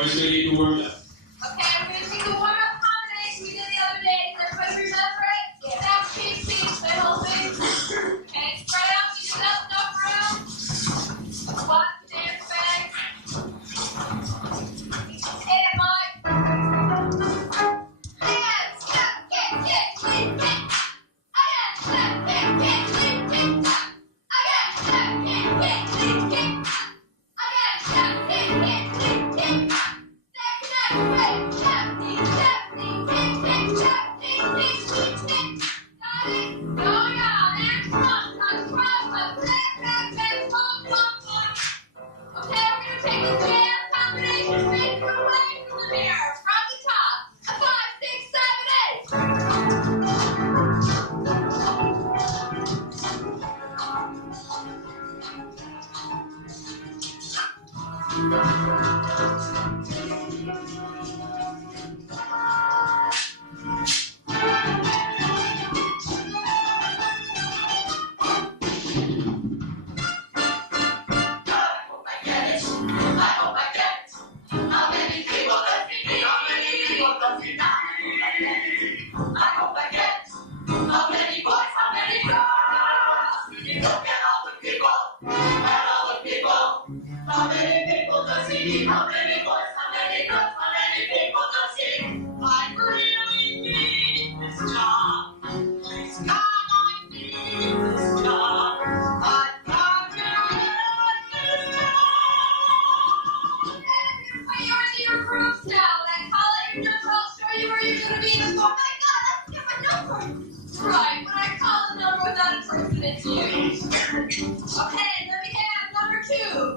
Or is it going to get warmed up? Okay, we're going to take the warm-up combination we did the other day. Does everybody remember it? Stack cheek, that whole thing. Okay, spread out, use enough room. Watch the dance bag. Hit it, Mike. Hands, step, kick, leap, kick. Again, step, kick, leap, kick. Again, step, kick, leap, kick. Again, step, kick, leap, kick.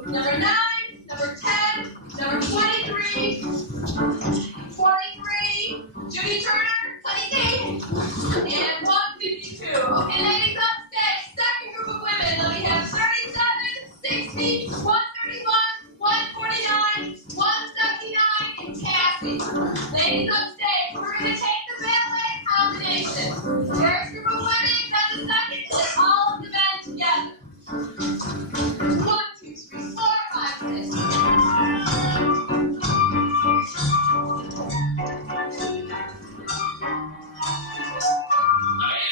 Number 9, number 10, number 23, 23, Judy Turner, 28, and 152. Okay, ladies upstairs, second group of women. Let me have 37, 60, 131, 149, 179, and Cassie. Ladies upstairs, we're going to take the ballet combination. First group of women, then the second, and then all of the men together. 1, 2, 3, 4, 5, 6.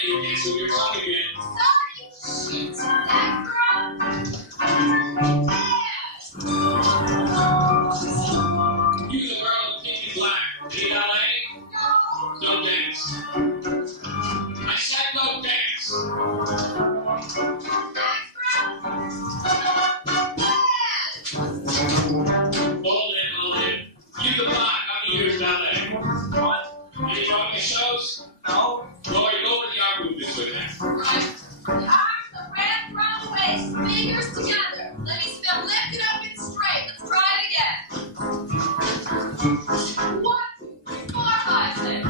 You can't sing your song again. Sorry, shit. That girl. Yes. You the girl in pink and black. GLA? No. No dance. I said no dance. That girl. Yes. Hold in. You the black. I'm the years ballet. What? Any talking shows? No. Well, you go over the arm movements with that. Right. The arms are wrapped around the waist. Fingers together. Let me spell. Lift it up and straight. Let's try it again. 1, 2, 3, 4, 5, 6.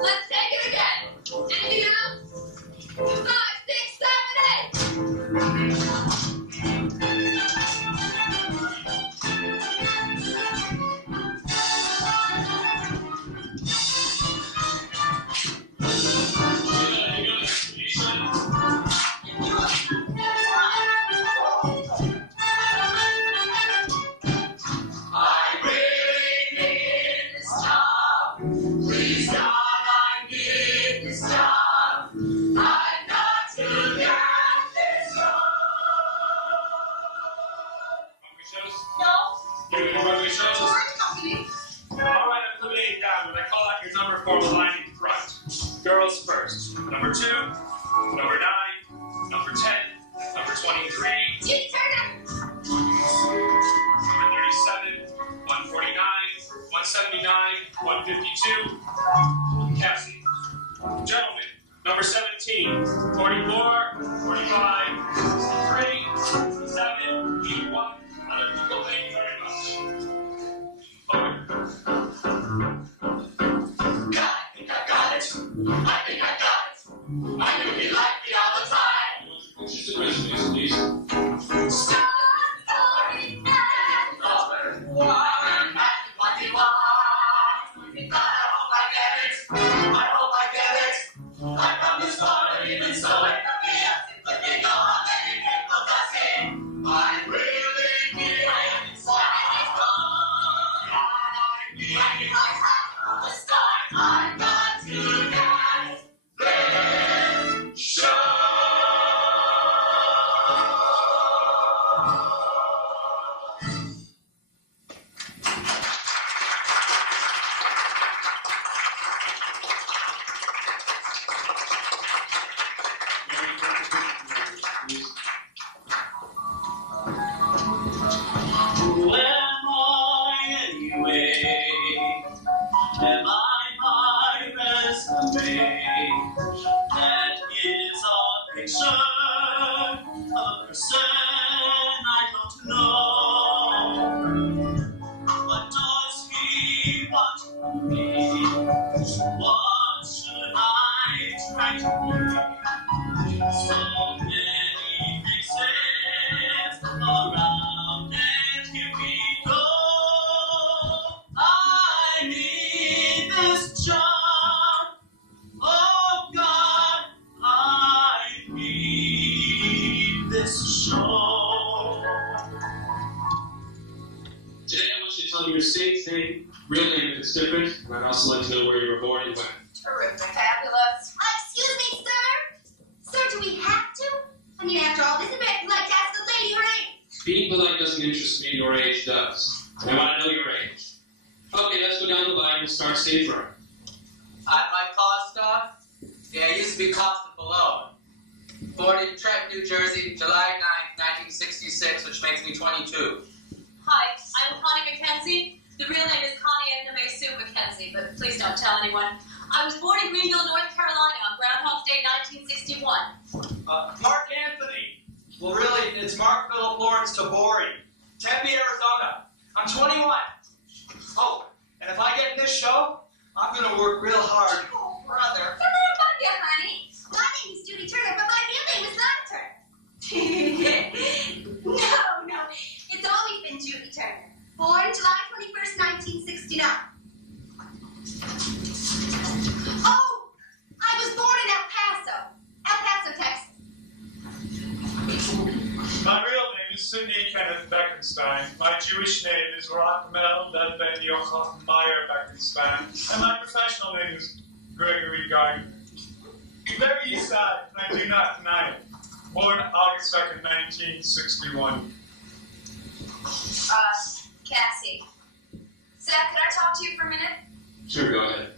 Let's take it again. Anything else? 5, 6, 7, 8. please. Who am I anyway? Am I my resume? That is a picture of a person I don't know. What does he want from me? What should I try to be? So many faces around, and here we go. I need this job. Oh God, I need this show. Today I want you to tell me your state, name, real name if it's different, and I'd also like to know where you were born and when. Terrific. Fabulous. Excuse me, sir? Sir, do we have to? I mean, after all, isn't it like to ask the lady her age? Being polite doesn't interest me, your age does. And I want to know your age. Okay, let's go down the line and start stage right. I'm Mike Costa. Yeah, I used to be Costa Malone. Born in Trenton, New Jersey, July 9th, 1966, which makes me 22. Hi, I'm Connie McKenzie. The real name is Connie Edna Mae Sue McKenzie, but please don't tell anyone. I was born in Greenville, North Carolina on Groundhog's Day, 1961. Mark Anthony. Well, really, it's Mark Philip Lawrence Tabori. Tempe, Arizona. I'm 21. Oh, and if I get in this show, I'm going to work real hard. Oh, brother. Come on, about you, honey. My name is Judy Turner, but my real name is not Turner. No, it's always been Judy Turner. Born July 21st, 1969. Oh, I was born in El Paso, Texas. My real name is Sidney Kenneth Beckenstein. My Jewish name is Rachmel Ben Yochach Meyer Beckenstein. And my professional name is Gregory Gardner. Very east side, and I do not deny it. Born August 2nd, 1961. Cassie. Zach, could I talk to you for a minute? Sure, go ahead.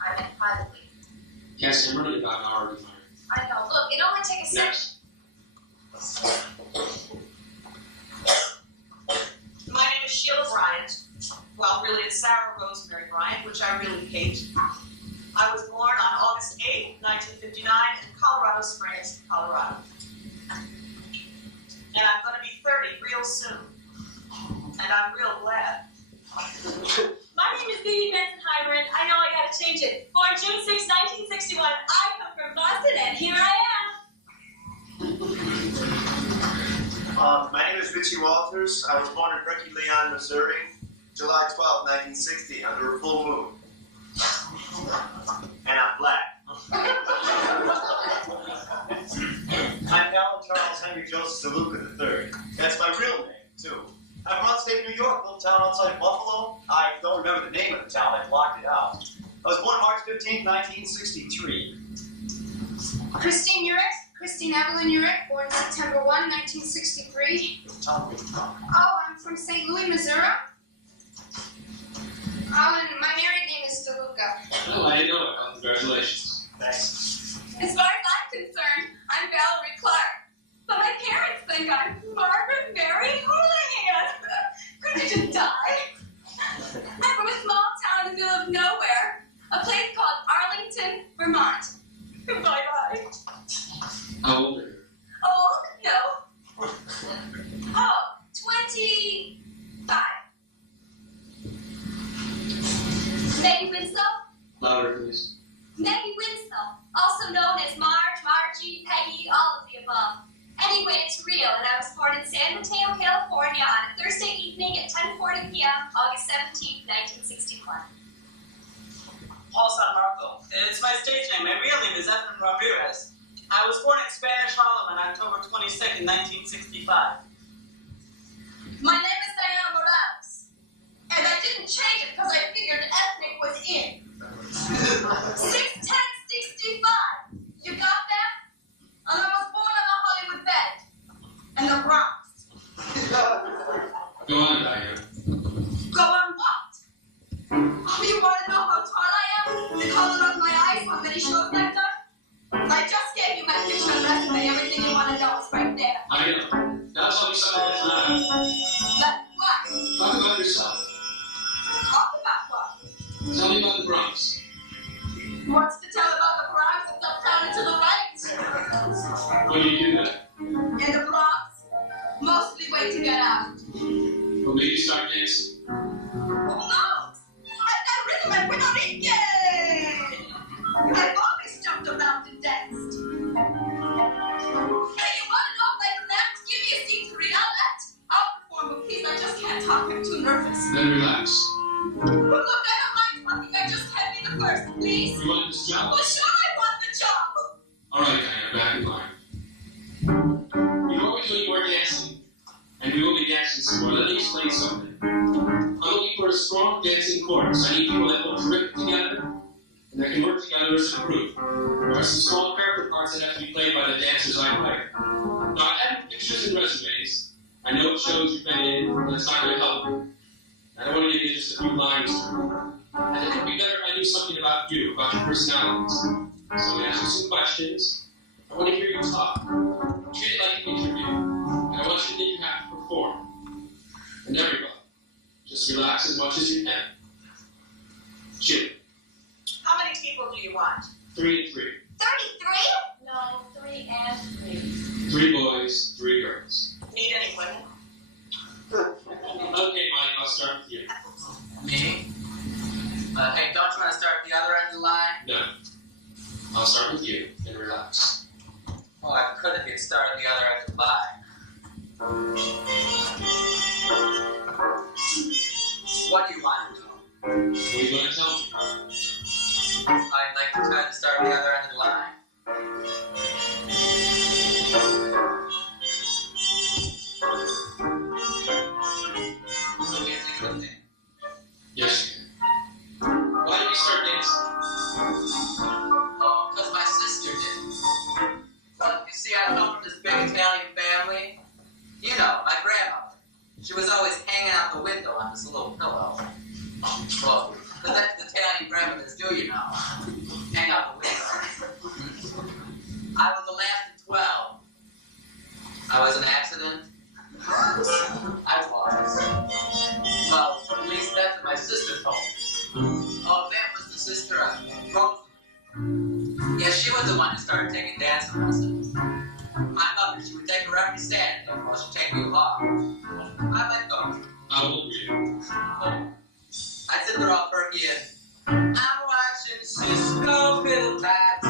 I meant privately. Cassie, I'm running about an hour behind. I know. Look, it only takes a second. Next. My name is Sheila Bryant. Well, really, it's Sarah Rosemary Bryant, which I really hate. I was born on August 8th, 1959 in Colorado Springs, Colorado. And I'm going to be 30 real soon. And I'm real glad. My name is Phoebe Benson Hyman. I know I gotta change it. Born June 6, 1961. I come from Boston, and here I am. My name is Richie Walters. I was born in Berkeley, Leon, Missouri, July 12, 1960, under a full moon. And I'm black. I'm Alan Charles Henry Joseph DeLuca III. That's my real name, too. I'm from upstate New York, a little town outside Buffalo. I don't remember the name of the town. I blocked it out. I was born March 15, 1963. Christine Urich, Christine Evelyn Urich, born September 1, 1963. Oh, I'm from St. Louis, Missouri. Oh, and my married name is DeLuca. Well, I didn't know about. Congratulations. Thanks. As far as I'm concerned, I'm Valerie Clark. But my parents think I'm Margaret Mary Houlihan. Couldn't I just die? I'm from a small town in the middle of nowhere, a place called Arlington, Vermont. Bye-bye. How old are you? Old? No. Oh, 25. Maggie Winslow? Louder, please. Maggie Winslow, also known as Marge, Margie, Peggy, all of the above. when it's real, and I was born in San Mateo, California on a Thursday evening at 10:40 p.m., August 17, 1961. Paul San Marco. It's my stage name. My real name is Efren Ramirez. I was born in Spanish Harlem on October 22nd, 1965. My name is Diana Morales, and I didn't change it because I figured ethnic was in. 6/10/65. You got that? And I was born on a Hollywood bed. And the Bronx. Go on, Diana. Go on what? Oh, you want to know how tall I am? The color of my eyes, how many shows I've done? I just gave you my picture and resume. Everything you want to know is right there. I know. Now tell me something that's not. That's what? Talk about yourself. Talk about what? Tell me about the Bronx. What's to tell about the Bronx? It's uptown and to the right. When do you do that? In the Bronx, mostly wait to get out. Well, maybe start dancing. Oh no! I've got rhythm and we're not in yet! I've always jumped around and danced. Hey, you want to know if I can act? Give me a seat to read. I'll act. I'll perform, but please, I just can't talk. I'm too nervous. Then relax. Well, look, I don't mind talking. I just can't be the first, please. You want this job? Well, sure, I want the job. All right, Diana, back in line. You're always doing more dancing, and we will be dancing some more. Let me explain something. I'm looking for a strong dancing chorus. I need people that will trip together and that can work together as a group. There are some small character parts that have to be played by the dancers I hire. Now, I have pictures and resumes. I know what shows you've been in, but that's not going to help me. I don't want to give you just a few lines. I think it would be better if I knew something about you, about your personalities. So I'm going to ask you some questions. I want to hear you talk. Treat it like an interview. And I want you to think you have to perform. And everybody, just relax as much as you can. Shoot. How many people do you want? 3 and 3. 33? No, 3 and 3. 3 boys, 3 girls. Need any women? Okay, Mike, I'll start with you. Me? Hey, don't you want to start at the other end of the line? No. I'll start with you and relax. Oh, I could have get started at the other end of the line. What do you want to know? What are you going to tell me? I'd like to try to start at the other end of the line. Yes, you can. Why did you start dancing? Oh, because my sister did. Well, you see, I come from this big Italian family. You know, my grandmother. She was always hanging out the window on this little pillow. Well, because that's what Italian grandmothers do, you know. Hang out the window. I was the last of 12. I was an accident. I was. Well, at least that's what my sister told me. Oh, that was the sister of Rochester. Yeah, she was the one who started taking dancing lessons. My mother, she would take her every Saturday while she'd take me along. I let go. How old were you? Oh, I'd sit there all perky and I'm watching Cisco fiddle taps. I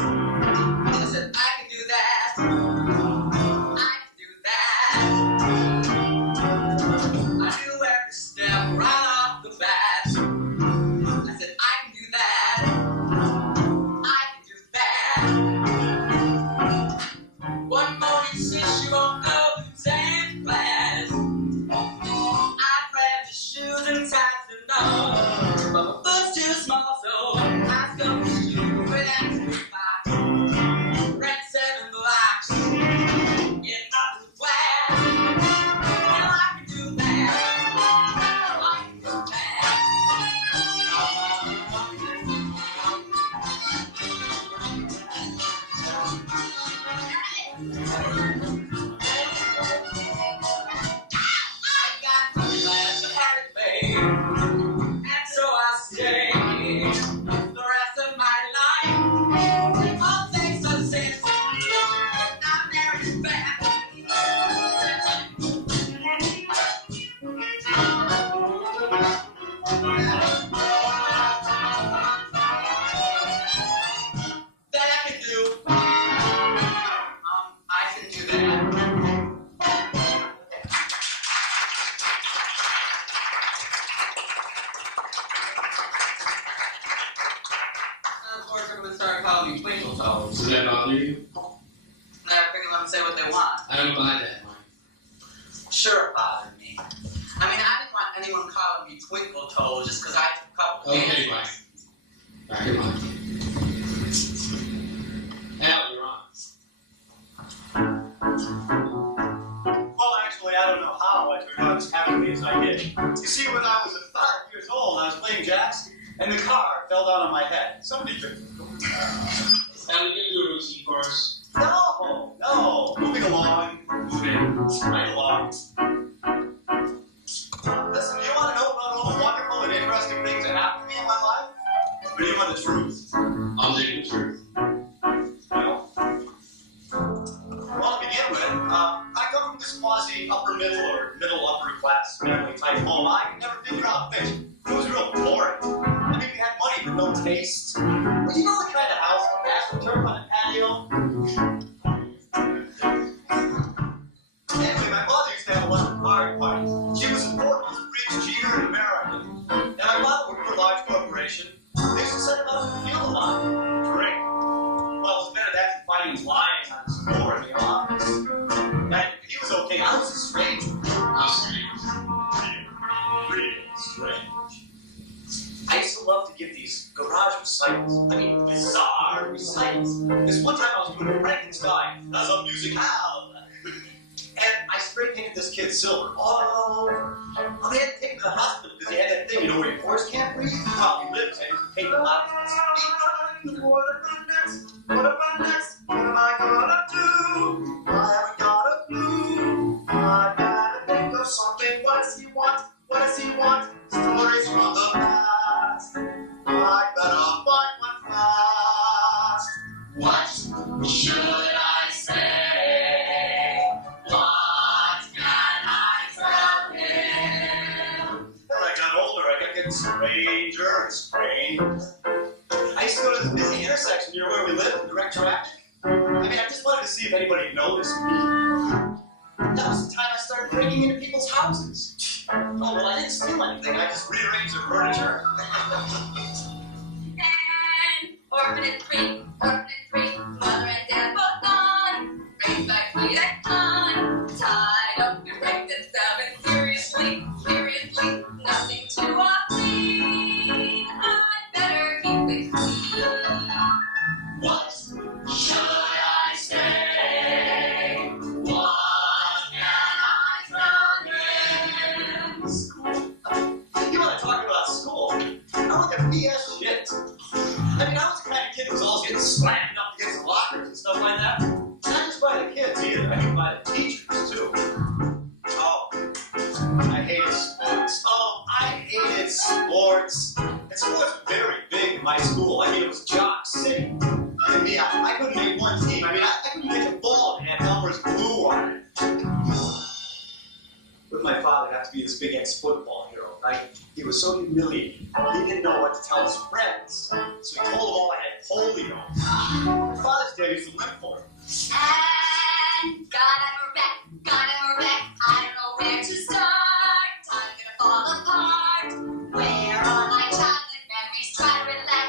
said, I can do that. I can do that. I knew every step right off the bat. I said, I can do that. I can do that. One morning, since you won't go to dance class, I grabbed the shoes and ties to know. But my foot's too small, so I stuck the shoe with that big box. Ran 7 blocks, getting off the flat. Well, I can do that. I can do I got my glass of habit, babe. And so I stay the rest of my life. All things are sense. I'm married back. That I can do. I can do that. say what they want. I don't buy that, Mike. Sure, it bothered me. I mean, I didn't want anyone calling me Twinkle Toes just because I took a couple Okay, dances. Mike. Back in line. Al, you're on. Well, actually, I don't know how I turned out as happily as I did. You see, when I was 5 years old, I was playing jacks, and the car fell down on my head. Somebody did. Al, you gonna do a routine for us? No. Moving along. Right along. Listen, do you want to know about all the wonderful and interesting things that happened to me in my life? Or do you want the truth? I'll take the truth. Well, to begin with, I come from this quasi-upper middle or middle-upper class family type home. I could never figure out fish. It was real boring. I mean, we had money but no taste. Well, you know the kind of house with ashen turf on a patio? Anyway, my mother used to have a lot of party parties. She was important as a rich cheater in America. And my father worked for a large corporation. They used to set him out in the field a lot. Drink. Well, it's better that than fighting lions on his floor in the office. And he was okay. I was a stranger. How strange. Real strange. I used to love to give these garage recitals. I mean, bizarre recitals. This one time I was doing a Frankenstein as a musicale. And I spray painted this kid silver all over. Well, they had to take him to the hospital because he had that thing, you know, where your pores can't breathe. Well, he lived, and he was painting them out. What about next? What about next? What am I gonna do? I haven't got a clue. I gotta think of something. What does he want? What does he want? Stories from the past. I better find one fast. What should I say? What can I tell him? As I got older, I got getting stranger and stranger. I used to go to this busy intersection near where we live in direct traffic. I mean, I just wanted to see if anybody noticed me. That was the time I started breaking into people's houses. Oh, well, I didn't steal anything. I just rearranged their furniture. And orphanage free, mother and dad both gone. Raised by sweet ex-con, tied up and raped at 7. Seriously, nothing to obscene. I'd better keep it clean. What should I say? What can I tell him? You want to talk about school? I look at BS shit. I mean, I was the kind of kid who was always getting slammed up against the lockers and stuff like that. Not just by the kids either, I mean by the teachers too. Oh, I hated sports. And sports were very big in my school. I mean, it was jock city. And me, I couldn't make one team. I mean, I couldn't get a ball and had numbers glue on it. With my father, have to be this big ex-football hero, right? He was so humiliated. He didn't know what to tell his friends. So he told them all I had polio. My father's dad used to limp for him. And got him a wreck. I don't know where to start. Time gonna fall apart. Where are my childhood memories? Try to relax.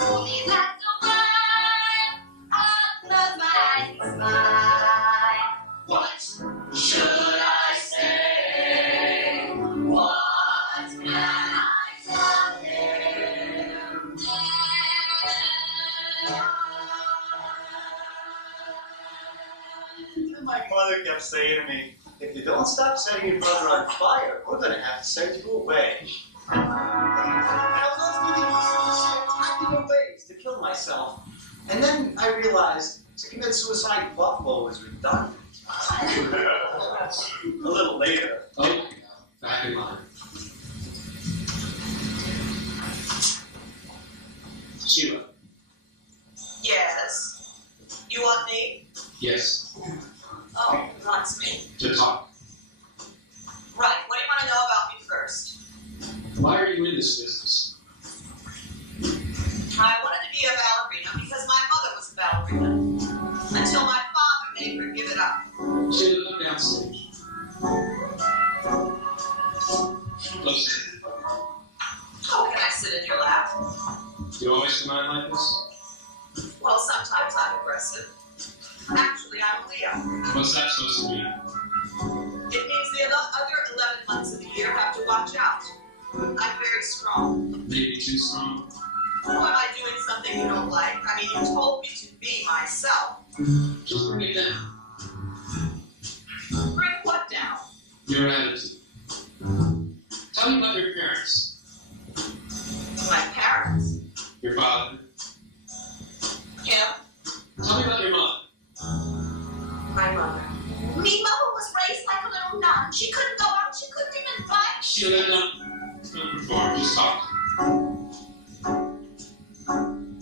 Only last a while. I'll close my eyes and smile. What should I say? What can I tell him? And my mother kept saying to me, if you don't stop setting your brother on fire, we're going to have to send you away. And I was always thinking these spectacular ways to kill myself. And then I realized to commit suicide in Buffalo was redundant. A little later. Okay, Al. Back in line. Sheila. Yes. You want me? Yes. Oh, he wants me. To talk. Right. What do you want to know about me first? Why are you in this business? I wanted to be a ballerina because my mother was a ballerina. Until my father made her give it up. Sheila, come downstage. Go sit. How can I sit in your lap? You always come out like this? Well, sometimes I'm aggressive. Actually, I'm a Leo. What's that supposed to mean? It means the other 11 months of the year have to watch out. I'm very strong. Maybe too strong. Am I doing something you don't like? I mean, you told me to be myself. Just bring it down. Bring what down? Your attitude. Tell me about your parents. My parents? Your father. Him? Tell me about your mother. My mother. Me mother was raised like a little nun. She couldn't go out. She couldn't even fight. She let them perform. Just talk.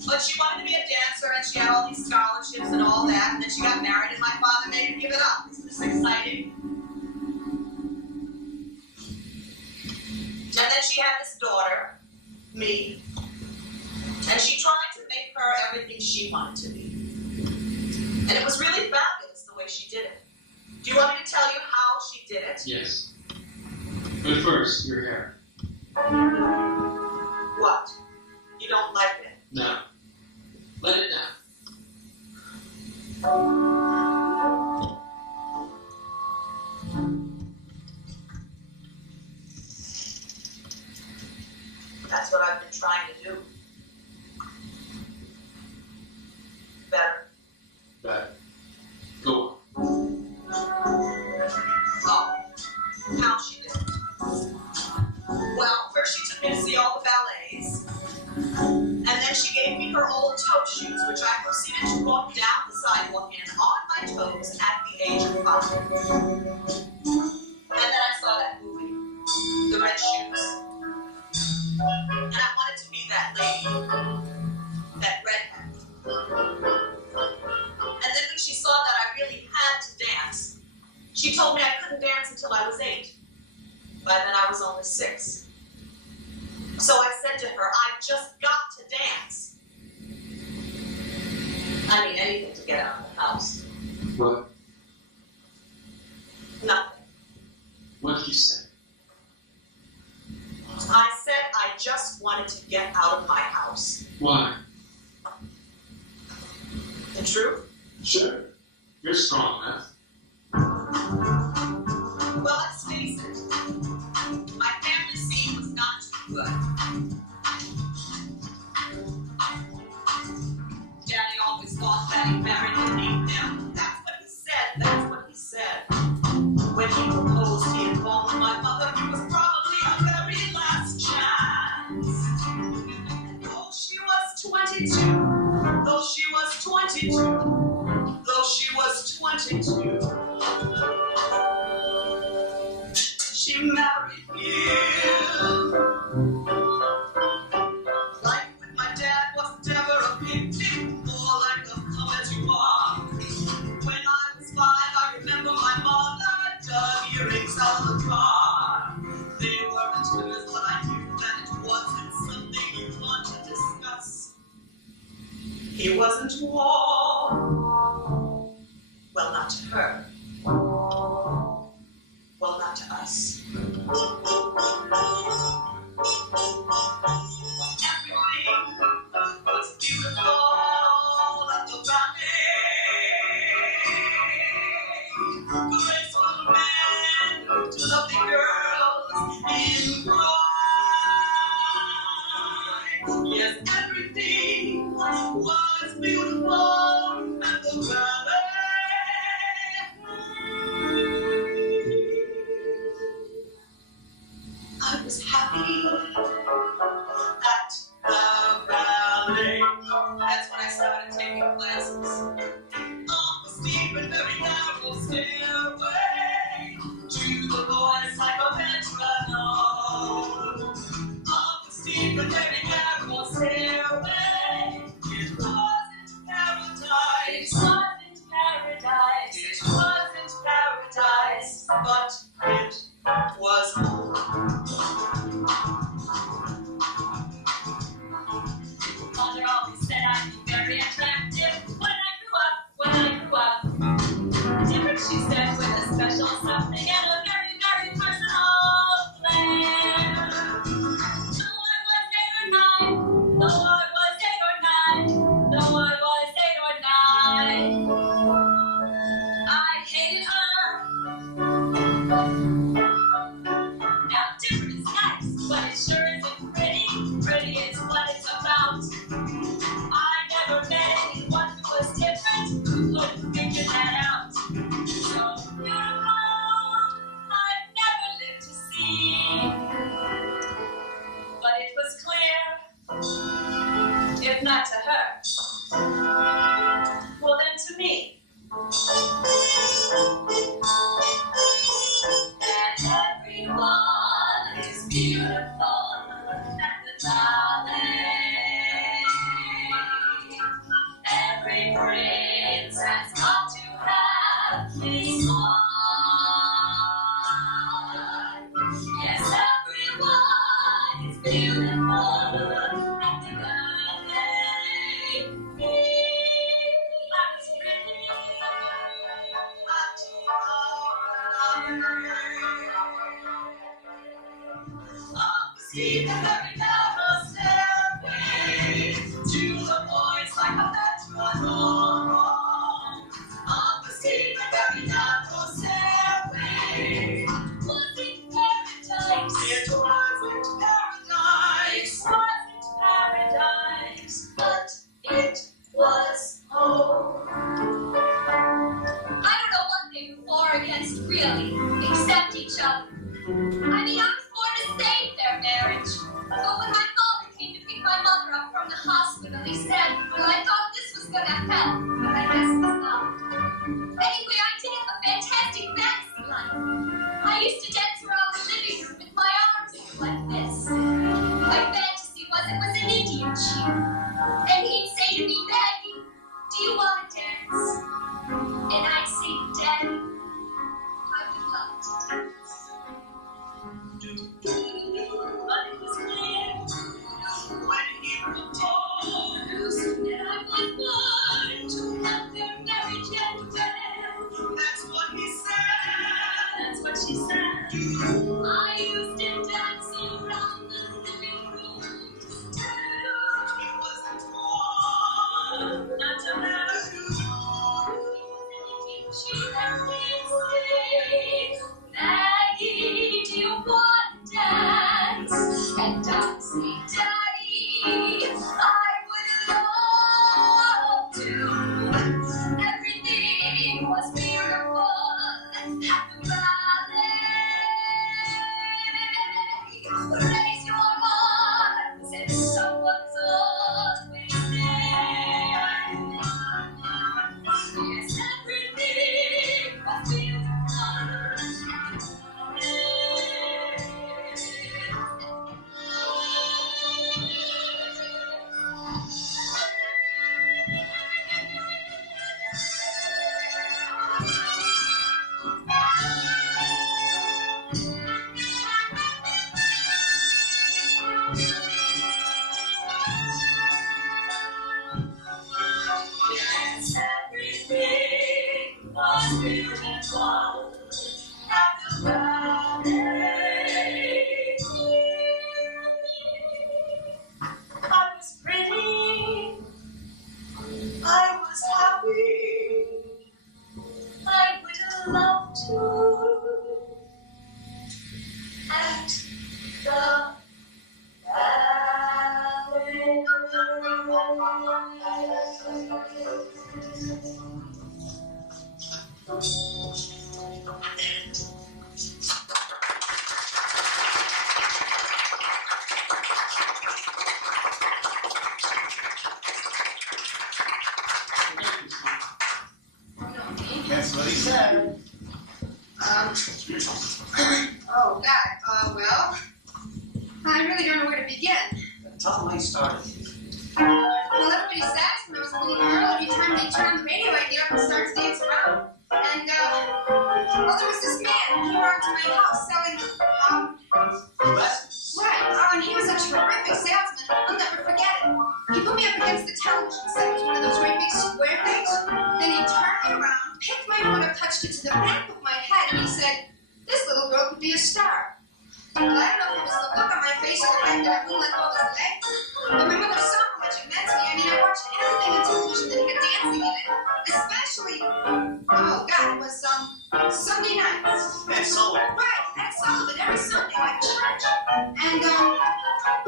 But she wanted to be a dancer, and she had all these scholarships and all that, and then she got married, and my father made her give it up. Isn't this exciting? And then she had this daughter, me, and she tried to make her everything she wanted to be. And it was really fabulous the way she did it. Do you want me to tell you how she did it? Yes. But first, your hair. What? You don't like it? No. Let it down. That's what I've been trying to do. Better. Better. Go on. Oh, how she did it. Well, first she took me to see all the ballets. And then she gave me her old toe shoes, which I proceeded to walk down the sidewalk in on my toes at the age of 5. And then I saw that movie, The Red Shoes. And I wanted to be that lady, that redhead. And then when she saw that I really had to dance, she told me I couldn't dance until I was 8. By then I was only 6. So I said to her, I've just got to dance. I mean, anything to get out of the house. What? Nothing. What did you say? I said I just wanted to get out of my house. Why? The truth? Sure. You're strong enough. Well, let's face it. My family scene was not too good. Daddy always thought that he married beneath him. That's what he said. That's what he said. When he proposed, he informed my mother it was probably our very last chance. And though she was 22, though she was 22, though she was 22, she married him. Life with my dad wasn't ever a picnic, more like a comedy walk. When I was 5, I remember my mother dug earrings out of the car. They weren't hers, but I knew that it wasn't something you'd want to discuss. He wasn't warm. Well, not to her. Well, not to us. Everything was beautiful at the ballet. Graceful men to lovely girls in pride. Yes, everything was beautiful at the ballet. I was happy at the ballet. That's when I started taking classes. Up a steep and very narrow stairway. this one. Yes, everyone is beautiful at the birthday. That's pretty. Up the steep and very narrow stairway to the boys like a metronome. Up the steep and very narrow stairway. Was it paradise? It wasn't paradise. Wasn't paradise, but it was home. I don't know what they were for against, really, except each other. I mean, I was born to save their marriage. But when my father came to pick my mother up from the hospital, he said, well, I thought this was gonna help, but I guess it's not. Anyway, I did have a fantastic fantasy life. I used to dance around the living room with my arms like this. My fantasy was it was an Indian chief. And he'd say to me, Maggie, do you want to dance? And I'd say, Daddy, I would love to dance. But it was clear when he proposed that I was born to help their marriage end well. That's what he said. That's what she said. I used to dance around the living room. He wasn't born not to have. She heard me say, Maggie, do you want to dance? And I'd say, Daddy, I would love to. Everything was beautiful at the ballet. Raise your arms and someone's always there. Yes, everything was beautiful. Yes, everything was beautiful at the ballet. I was pretty. I was happy. I would love to. At the That's what he said. Oh, God. Well, I really don't know where to begin. Tell him how you started. Well, everybody says when I was a little girl, every time they turn on the radio, I'd get up and start to dance around. And, well, there was this man who came around to my house selling, Lessons. right. And he was a terrific salesman. I'll never forget it. He put me up against the television set. It was one of those great big square things. Then he turned me around, picked my foot up, touched it to the back of my head, and he said, this little girl could be a star. Well, I don't know if it was the look on my face or the fact that I wouldn't let go of his leg, but my mother saw how much it meant to me. I mean, I watched everything on television that had dancing in it, especially, oh, God, it was, Sunday nights. And so on. Right, at Sullivan, every Sunday, like church. And, oh,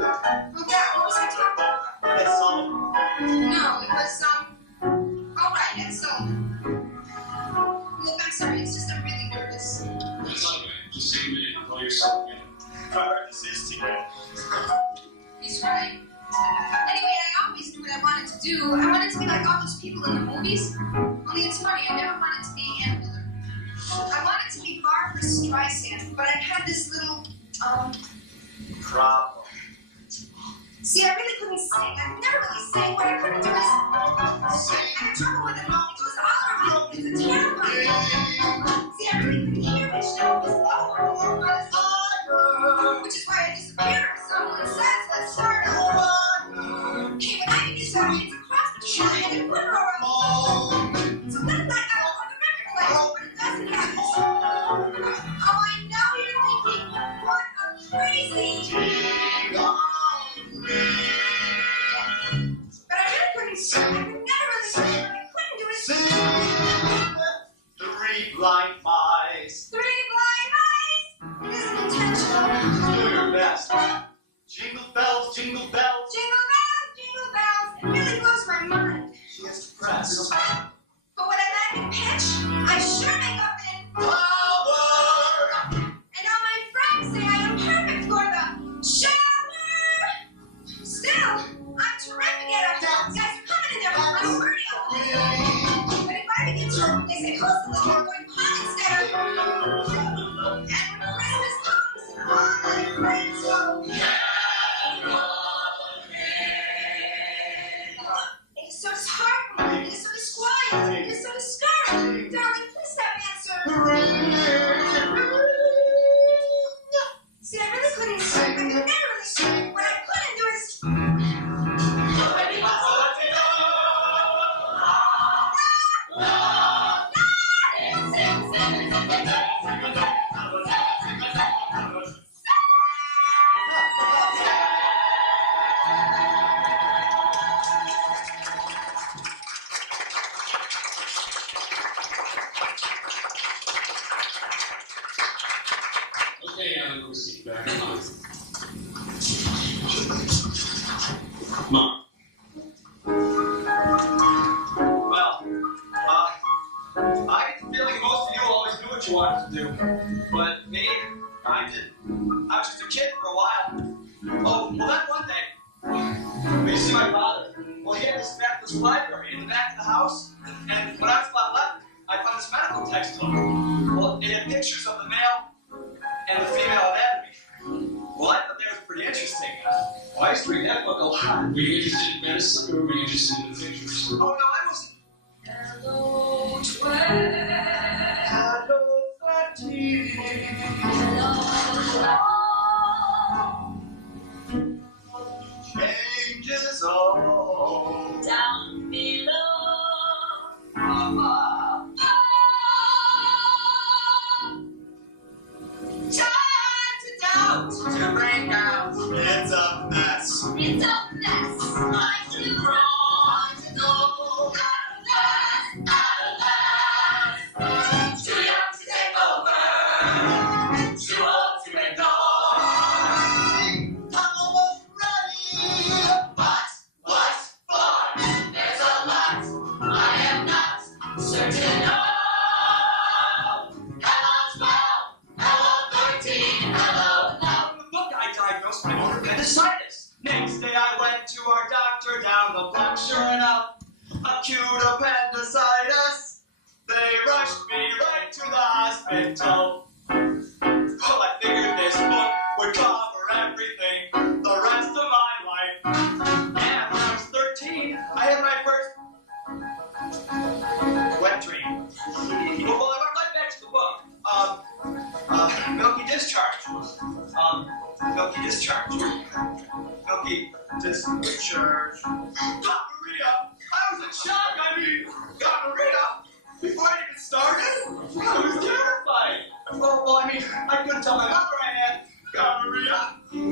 God, what was I talking about? And so on. No, it was, all right, at Sullivan. Look, I'm sorry, it's just I'm really nervous. That's okay. Just take a minute and call yourself again. Practice is together. He's right. Anyway, I always knew what I wanted to do. I wanted to be like all those people in the movies. Only it's funny, I never wanted to be Ann Miller. I wanted to be Barbara Streisand, but I had this little, Problem. see, I really couldn't sing. I never really sang. What I couldn't do is sing. I had trouble with it all. It was all around. It's a terrible. Oh, but it doesn't have. Oh, I know you're thinking, what a crazy. But I really couldn't sing. I could never really sing. What I couldn't do is Sing with 3 blind mice. 3 blind mice. It isn't intentional. Do your best. Jingle bells, jingle bells. Jingle bells, jingle bells. It really blows my mind. She gets depressed. But when I'm at pitch, I sure make up in Power! and all my friends say I am perfect for the shower. Still, I'm terrific at them. Guys are coming in there. I'm already up. But if I begin to, they say, who's the little boy pun instead of. And when Christmas comes, all my friends go. It is so disheartening. It is so disquieting. It is so discouraging. Darling, please have an answer. See, I really couldn't sing. I could never really sing. What I couldn't do is. Okay, Alan, we'll see you back in line. Mark. Well, I get the feeling most of you always knew what you wanted to do. But me, I didn't. I was just a kid for a while. Oh, well, that one day, when you see my father, well, he had this fabulous library in the back of the house. And when I was about 11, I found this medical textbook. Well, it had pictures of the male and the female anatomy. Well, I thought that was pretty interesting. Well, I used to read that book a lot. Were you interested in medicine or were you interested in the pictures? Oh, no, I wasn't. Hello, 12. Hello, 13. Hello, Changes all. down below. To break out. It's a mess. It's a mess. I'm too wrong to go. Out of last. Too young to take over. Too old to ignore. I'm almost ready. But what for? There's a lot I am not certain of. Hello, 12. Hello, 13. Hello, love. In the book, I diagnosed my own appendicitis. Next day, I went to our doctor down the block. Sure enough, acute appendicitis. They rushed me right to the hospital. Well, I figured this book would cover everything the rest of my life. And when I was 13, I had my first wet dream. Well, I went right back to the book. Milky discharge. Milky discharge. Milky discharge. Gonorrhea! I was in shock, gonorrhea! Before I even started, I was terrified. Well, I couldn't tell my mother I had gonorrhea.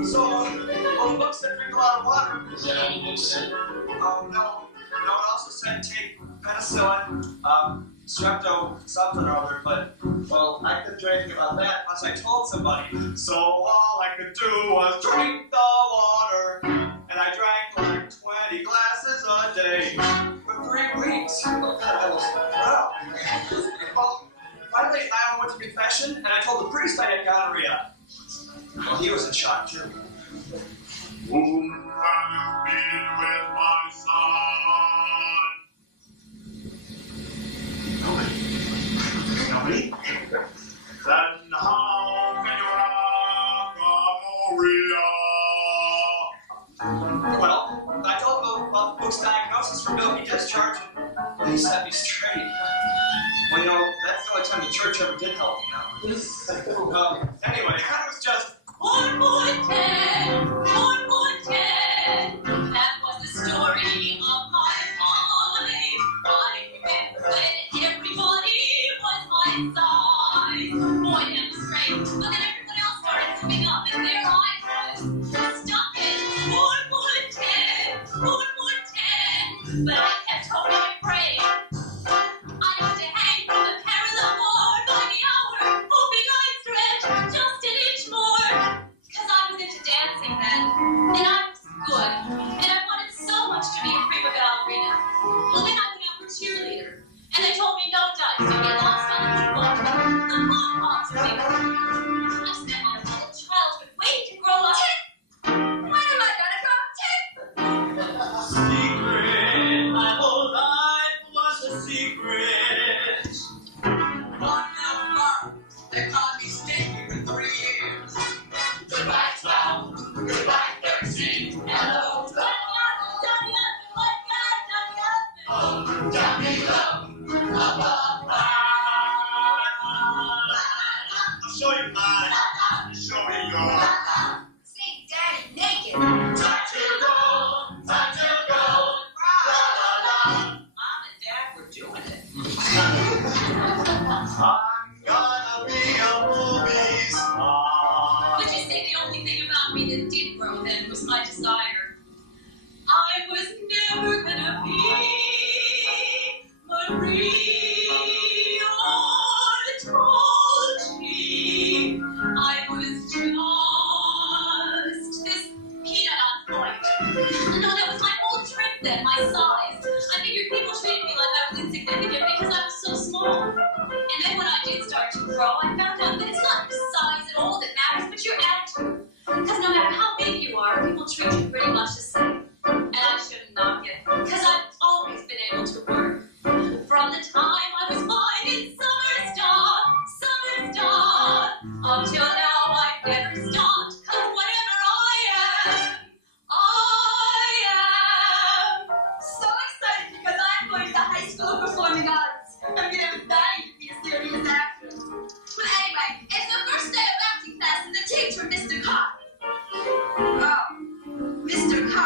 So, the book said drink a lot of water. Is that all the book said? Oh, no. No, it also said take penicillin, strepto, something or other, but, well, I couldn't do anything about that unless I told somebody. So all I could do was drink the water, and I drank like 20 glasses a day for 3 weeks. Wow. Well, finally, I went to confession, and I told the priest I had gonorrhea. Well, he was in shock, too. Whom have you been with, my son? Nobody? Then how can you have gonorrhea? Well, I told them about the book's diagnosis for milky discharge, and they set me straight. Well, you know, that's the only time the church ever did help me out. Anyway, I was just 1 more 10, 1 more 10. That was the story of my life. I remember when everybody was size. Boy, that was great. But then everyone else started coming up, and there I was, stuck in 4, 4, 10, 4, 4, 10. But I kept hoping and praying. I used to hang from the parallel board by the hour, hoping I'd stretch just an inch more. Because I was into dancing then, and I was good, and I wanted so much to be a prima ballerina. Well, then I went out for cheerleader, and they told me no dice, you get lost on the football field. The pom-poms are big for you. I spent my whole childhood waiting to grow up. When am I gonna grow up? Secret, my whole life was a secret. One little mark that caught me stinking for 3 years. Goodbye 12, goodbye 13, hello 12. Oh, Johnny Love, I'll show you mine. You show me yours. See Daddy naked. time to go, time to go. La la la. Mom and Dad were doing it. I'm gonna be a movie star. But you see, the only thing about me that did grow then was my desire. I was never gonna be Marie or the tall tree. I was just this peanut on point. No, that was my whole trick then, my size. I figured people treated me like I was insignificant because I was so small. And then when I did start to grow, I found out that it's not the size at all that matters, but your attitude. Because no matter how big you are, people treat you pretty much the same. And I shouldn't knock it, because I've always been able to work. From the time I was 5 in summer stock, until now I've never stopped, because whatever I am. So excited because I'm going to high school of performing arts. I'm going to have a value to be a serious actress. But anyway, it's the first day of acting class and the teacher, Mr. Cobb. Oh, Mr. Cobb.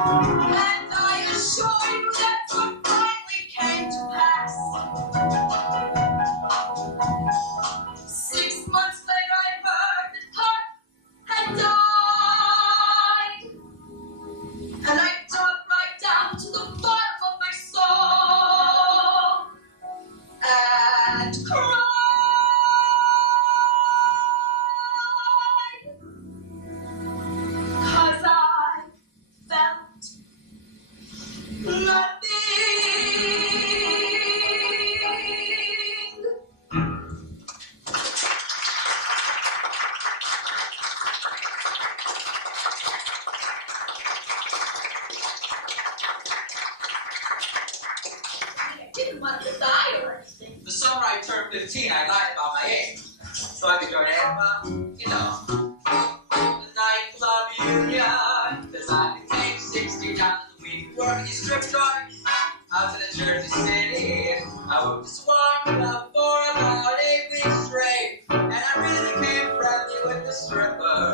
And I assure you that's what finally came to pass. 6 months later, I heard that Clark had died. And I dug right down to the bottom of my soul and cried. 'Cause I felt nothing. I didn't want to die or anything. The summer I turned 15, I lied about my age. So I could go to APA, you know, the nightclub union. Cause I could take $60 a week working in strip joints out to the Jersey City. I worked the Swan Club for about 8 weeks straight. And I really became friendly with the stripper.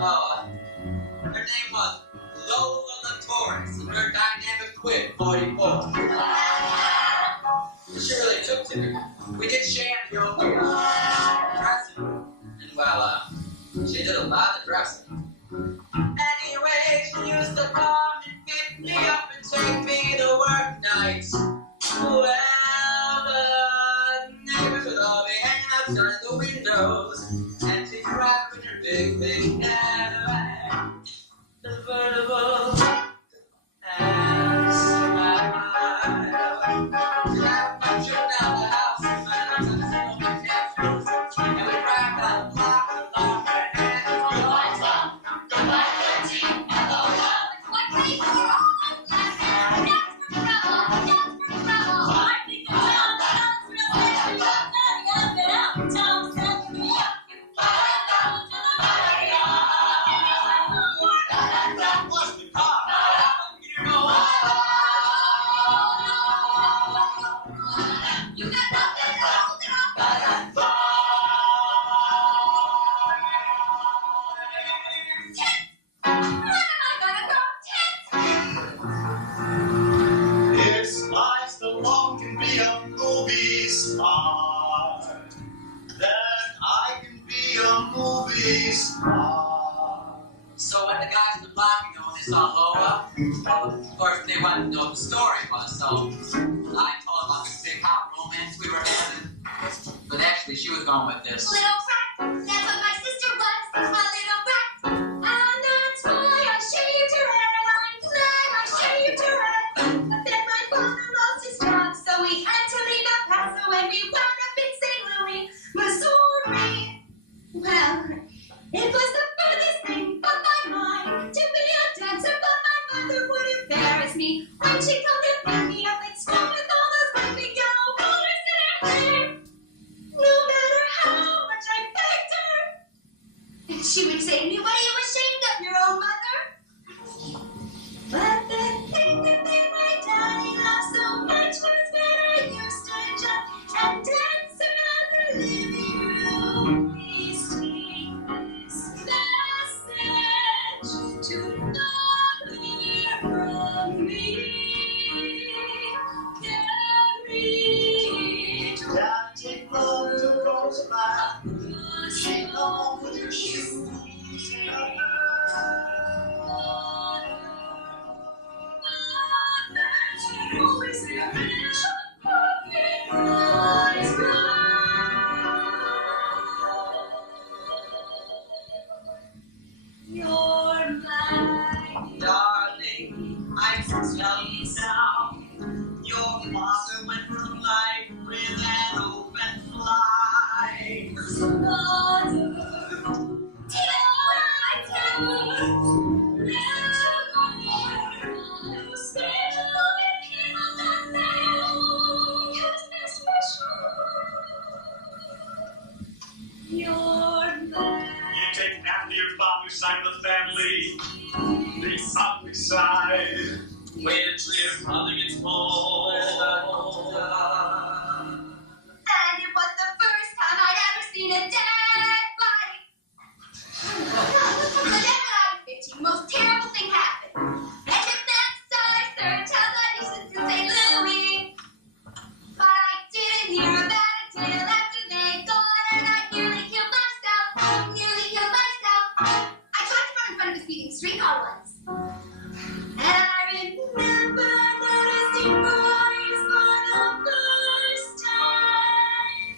Oh, her name was Lola LaTorres, and her dynamic twin, 44. She really took to me. We did shampoing, dressing, and well, she did a lot of dressing. Anyway, she used to come and pick me up and take me to work nights. Well, the neighbors would all be hanging outside the windows, and she'd drive in her big, big Cadillac. Convertible. And smile. It's nice that one can be a movie star. That I can be a movie star. So when the guys in the block, you know, when they saw Lola, well, of course they wanted to know what the story was. So I told them about this big hot romance we were having. But actually, she was going with this. Little brat, that's what my sister was, my little brat. And that's why I shaved her head. I'm glad I shaved her head. But then my father lost his job, so we had to leave El Paso and we wound up in St. Louis, Missouri. Well, it was the furthest thing from my mind to be a dancer, but my mother would embarrass me when she come to pick me up at school with all those great big yellow rollers in her hair. No matter how much I begged her, she would say to me, "What are you ashamed of, your own mother?" But the thing that made my daddy laugh so much was when I used to jump and dance around the living room. He speak this message to mother from me. Carry it. Gotta take love to Rosemary. Shake on with your shoes. You're mine. Darling, I can tell you now. Your father went through life with an open fly. You're mine. You take after your father's side of the family, the ugly side. Wait until your father gets home. And it was the first time I'd ever seen a dead body. But then when I was 15, the most terrible thing happened. That remember noticing boys for the first time.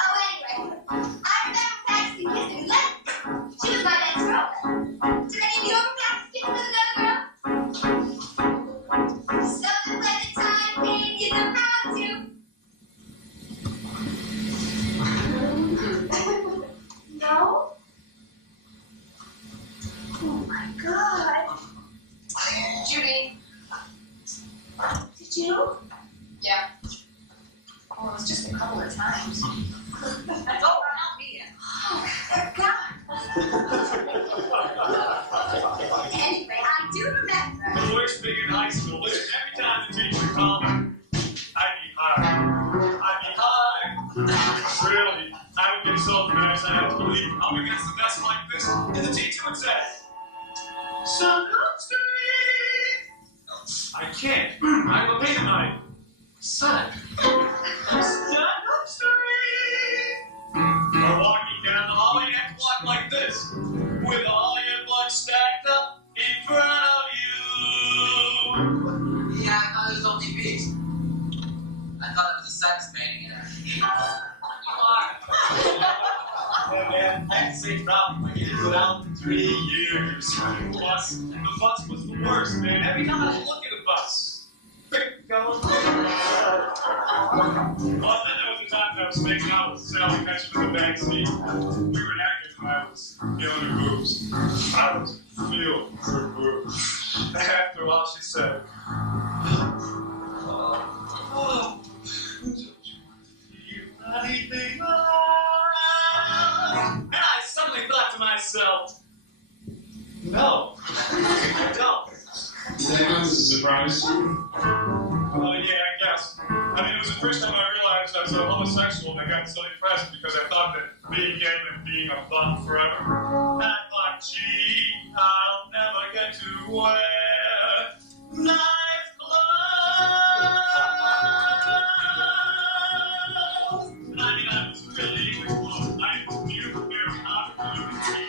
Oh, anyway, I remember practicing kissing Lynn. She was my best girlfriend. Did any of you ever practice kissing with another girl? So that when the time came, you know how to. No? Oh my God. Judy. Did you? Yeah. Oh, it was just a couple of times. That's all right, I'll be in. Oh, thank God. Anyway, I do remember. The worst thing in high school is every time the teacher called me, I'd be high. Really, I would get so embarrassed I had to leave up against the desk like this, and the teacher would say, "Son of Street." I can't. I have a pain in my son. Son of Street. Or walking down the hallway, you have to walk like this, with all your books stacked up in front of you. Yeah, I thought it was only bees. I thought it was a sex painting in there. Yeah, man, I can say probably, but you didn't go down for 3 years. Plus, the bus was the worst, man. Every time I look at a bus. Well, then there was a time that I was making out with Sally Ketchum in the back seat. We were actors and I was feeling her boobs. I was feeling her boobs. After a while, she said, "Oh, anything and I suddenly thought to myself, no, I don't. Did that come as a surprise to you? Yeah, I guess. I mean, it was the first time I realized I was a homosexual and I got so depressed because I thought that being gay meant being a bum forever. And I thought, gee, I'll never get to wear nice clothes. And I mean, I was really close. I knew very hard to do.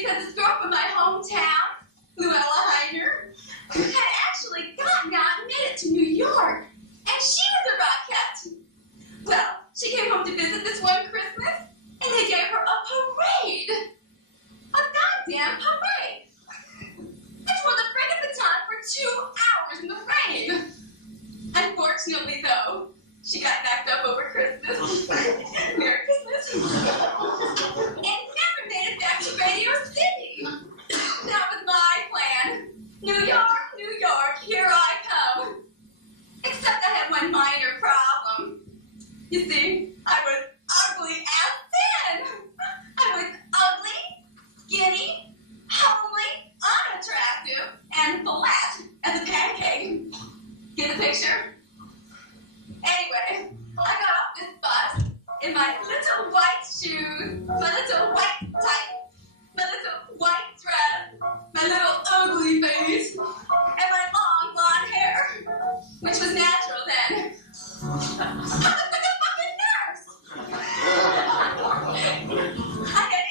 because this girl from my hometown, Luella Heiner, had actually gotten out and made it to New York, and she was a Rockette. Well, she came home to visit this one Christmas, and they gave her a parade. A goddamn parade. I wore the fringe baton for 2 hours in the rain. Unfortunately, though, she got knocked up over Christmas. Merry Christmas. And never made it back to Radio City. That was my plan. New York, here I come. Except I had one minor problem. You see, I was ugly as sin. I was ugly, skinny, homely, unattractive, and flat as a pancake. Get the picture? Anyway, I got off this bus in my little white shoes, my little white tights, my little white dress, my little ugly face, and my long blonde hair, which was natural then. I looked like a fucking nurse. I had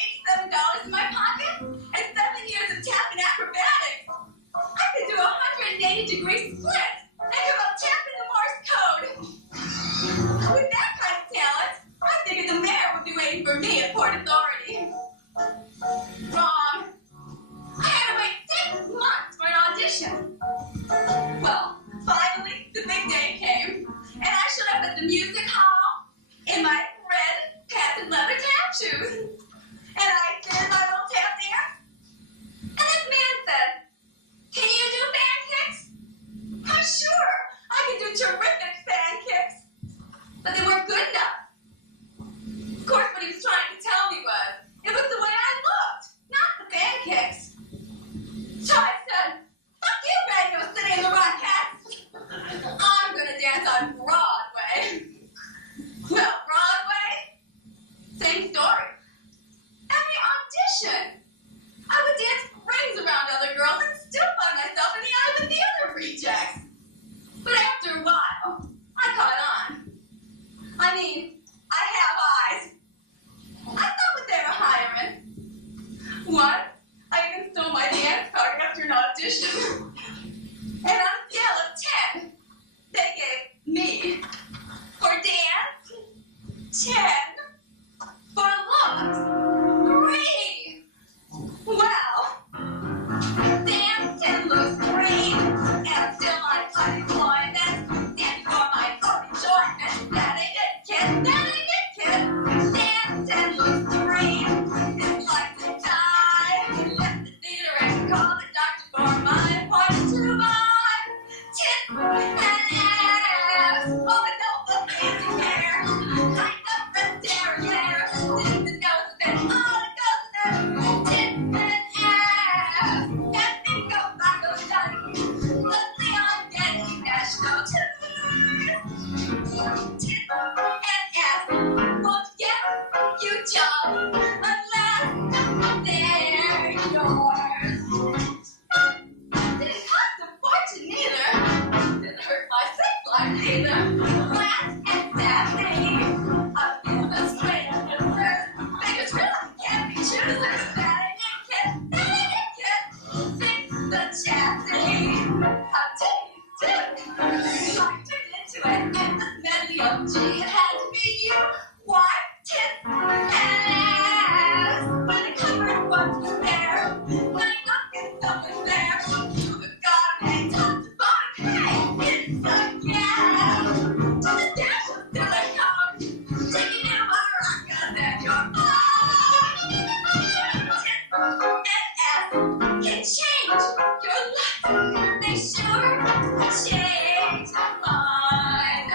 $87 in my pocket and 7 years of tap and acrobatics. I could do a 180-degree split and come up tapping the Morse code. With that kind of talent, I figured the mayor would be waiting for me at Port Authority. Wrong. I had to wait 6 months for an audition. Well, finally, the big day came, and I showed up at the music hall in my red patent leather tap shoes. And I did my little tap dance. And this man said, "Can you do fan kicks?" I'm sure I could do terrific fan kicks, but they weren't good enough. Of course, what he was trying to tell me was, it was the way I looked, not the fan kicks. So I said, "Fuck you, Radio City and the Rockettes. I'm gonna dance on Broadway." Well, Broadway? Same story. Every audition, I would dance rings around other girls and still find myself in the eye of the other rejects. But after a while, I caught on. I mean, I have eyes. I thought what they were hiring. Once, I even stole my dance card after an audition. And on a scale of 10, they gave me, for dance, 10. For looks, 3. Well, dance 10 looks 3, and I'm still on unemployment. And for my own enjoyment, that ain't it, kid, that ain't it, kid. Dance 10 looks 3. It's like the time left the theater and called the doctor for my part to buy. Tits and ass, oh, but don't look fancy hair. Kind of red derriere, didn't the nose of it, all it goes in there. Tits and ass, and it goes back on study. Suddenly I'm getting national tours. Tits and ass, won't get you job unless they're yours. Didn't cost a fortune either. Didn't hurt my sex life either. Flat and sassy. I feel the straight and the third. Fingers really can't be choosers. That ain't it, kid. That ain't it, kid. Fix the chassis. I'll tell you too. I turned into an endless medley of G. It had to be you. Why? Tits and ass. When the cover was there. When I knocked it, someone there. The God may talk about hey, it's a gas. To the dash of still a come. Taking in my rockers and your Tits and ass can change your life. They sure change mine.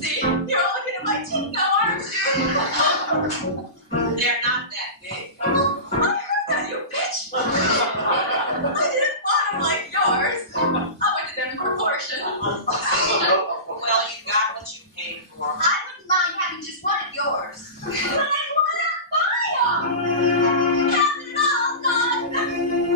See, you're all looking at my teeth now, aren't you? They're not that big. I heard that, you bitch. I didn't want them like yours. I wanted them in proportion. Well, you got what you paid for. I wouldn't mind having just one of yours. But I want to buy them. Have it all gone.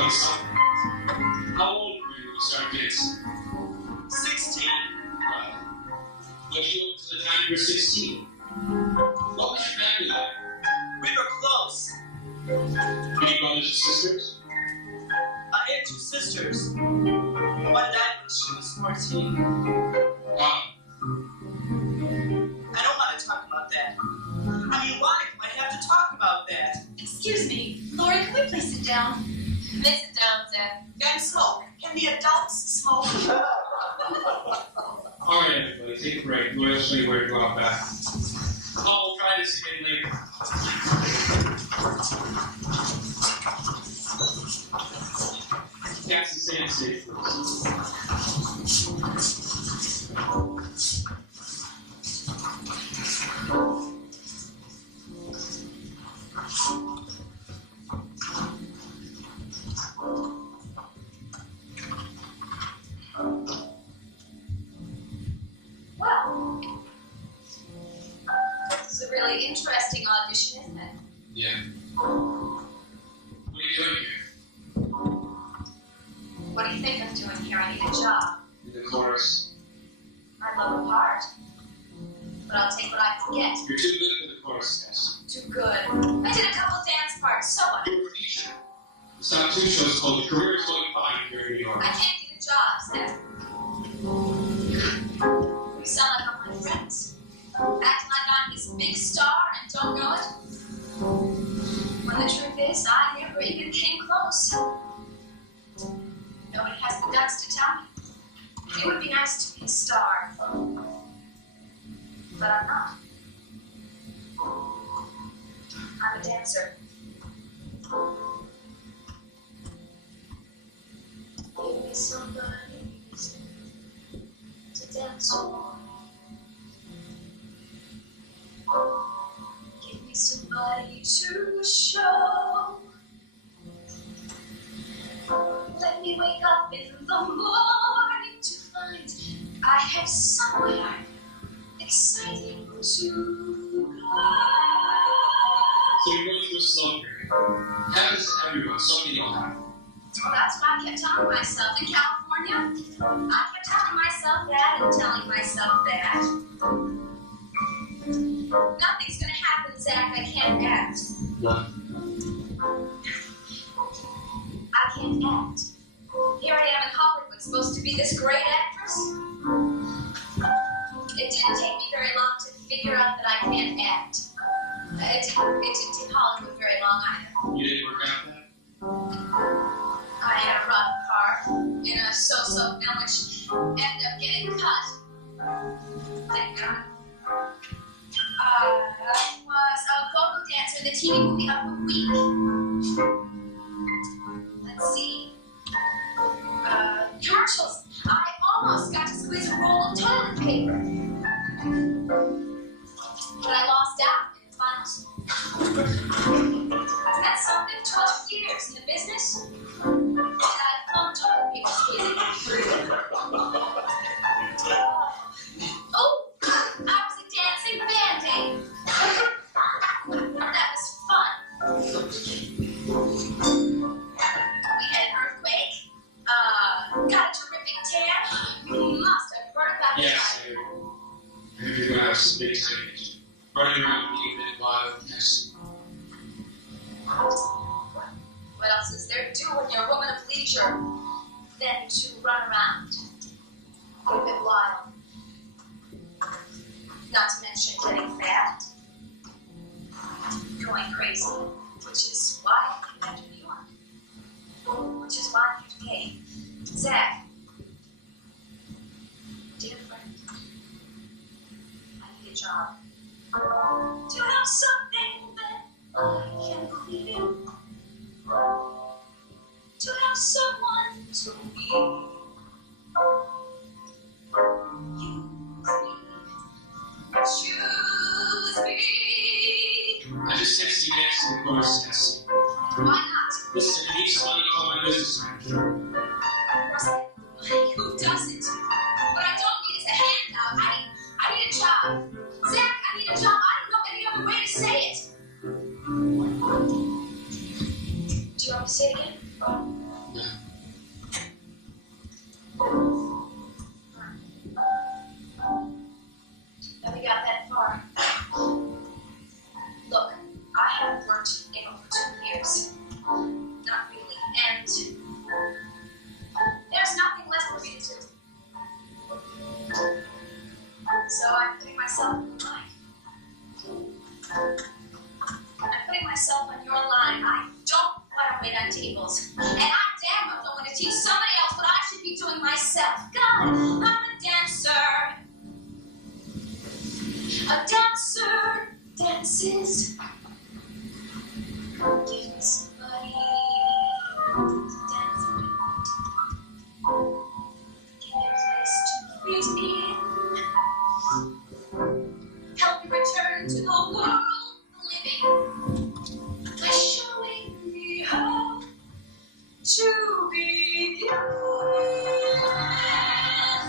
tell you something. How old were you when you started dancing? 16. Right. What did you do to the time you were 16? What was your family like? We were close. Any brothers and sisters? I had 2 sisters. One died when she was 14. Wow. I don't want to talk about that. I mean, why do I have to talk about that? Excuse me, Lori, can we please sit down? They sit down, Zach. And smoke. Can the adults smoke? All right, everybody, take a break. We'll show you where to go out back. We'll try this again later. Cassie, stay safe, please. Well, this is a really interesting audition, isn't it? Yeah. What are you doing here? What do you think I'm doing here? I need a job. In the chorus. I love a part, but I'll take what I can get. You're too good for the chorus, Cassie. Too good. I did a couple dance parts, so what? You're a feature. The South 2 show is called Career is Going Fine here in New York. I can't get a job, Zach. You sound like all my friends. Acting like I'm this big star and don't know it. When the truth is, I never even came close. Nobody has the guts to tell me. It would be nice to be a star. But I'm not. I'm a dancer. Give me somebody to dance with. Give me somebody to show. Let me wake up in the morning to find I have somewhere exciting to go. So you're going through a slow period. Happens to everyone, something you'll have. Well, that's what I kept telling myself in California. I kept telling myself that and telling myself that. Nothing's gonna happen, Zach. I can't act. What? I can't act. Here I am in Hollywood, supposed to be this great actress. It didn't take me very long to figure out that I can't act. It didn't take Hollywood very long either. You didn't work out that? I had a rotten part in a so-so film which ended up getting cut. Thank God. I was a go-go dancer in the TV movie of the week. Let's see. Commercials. I almost got to squeeze a roll of toilet paper. But I lost out in the finals. That's something. 12 years in the business. And I've flown toilet paper squeezing. Oh, I was a dancing band-aid. That was fun. We had an earthquake. Got a terrific tan. You must have heard about it. Yes, I heard you're going to have some big stage. Running around keeping it wild. Yes. What else is there to do when you're a woman of leisure than to run around? Keep it wild. Not to mention getting fat. Going crazy. Which is why I came back to New York. Which is why I'm here today. Zach. Dear friend. I need a job. To have something that I can believe in. To have someone to be. Choose me. I just texted you next to the chorus, Cassie. Why not? Listen, I need somebody to call my business manager. Who doesn't? What I don't need is a handout. I need a job. Zach, I need a job. I don't know any other way to say it. Do you want me to say it again? Help me return to the world living by showing me how to begin.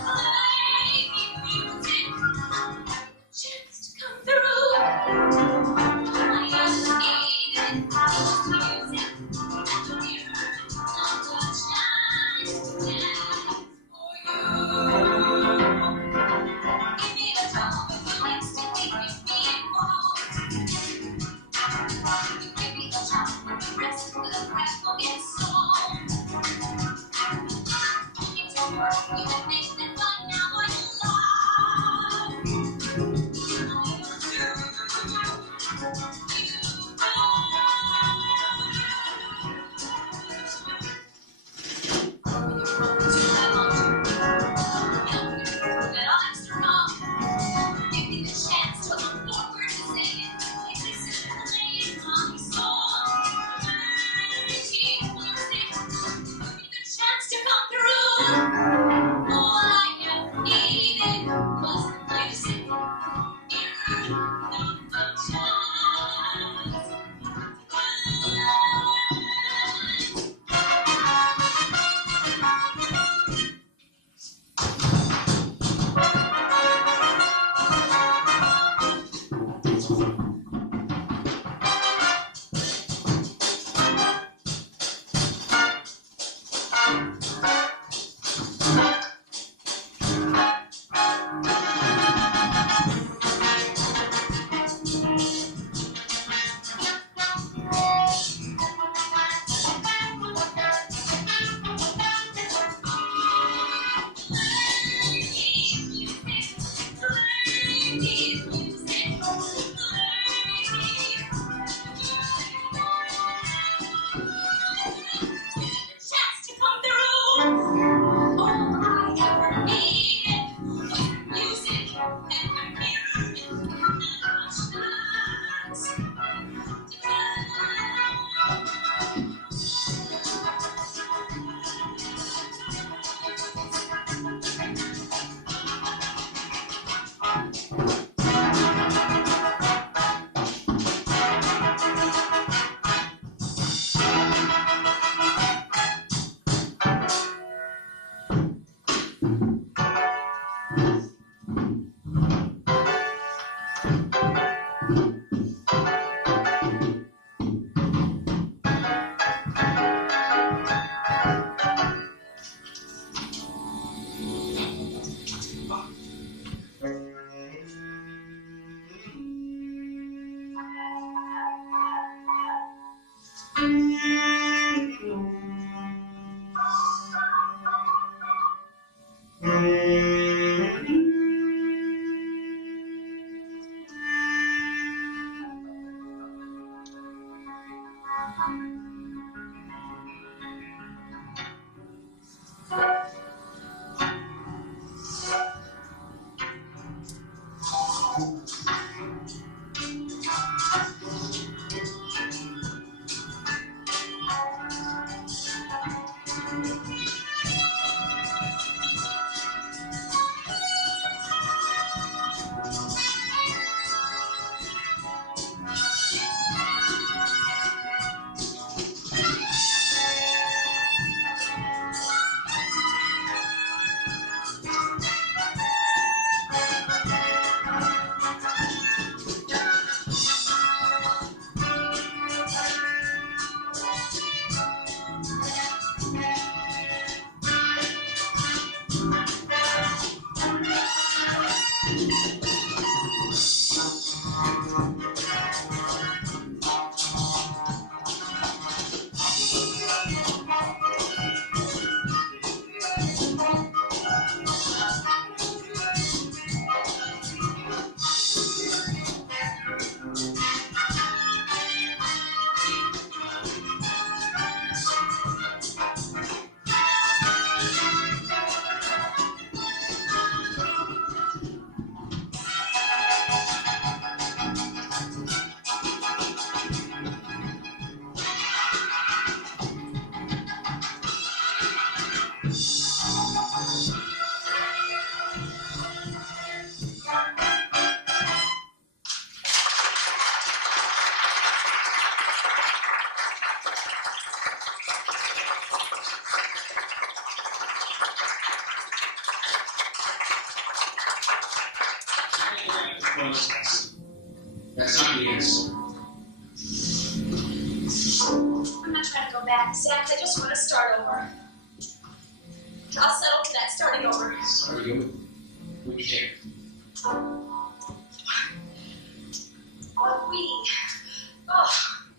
Play music, chance to come through. I just needed music and music, not a chance to dance for you. Give me the job of the next to keep me involved. Give me the job of the rest of the rest will get solved. Only to work with the things that by now I love. That I'm strong. Give me the chance to look forward to saying, if this is playing my song, keep music. Give me the chance to come through. All I ever needed was music. Here, not the chance. process. That's not the answer. I'm not trying to go back, Zach. I just want to start over. I'll settle for that, starting over. Sorry, we can't. Oh,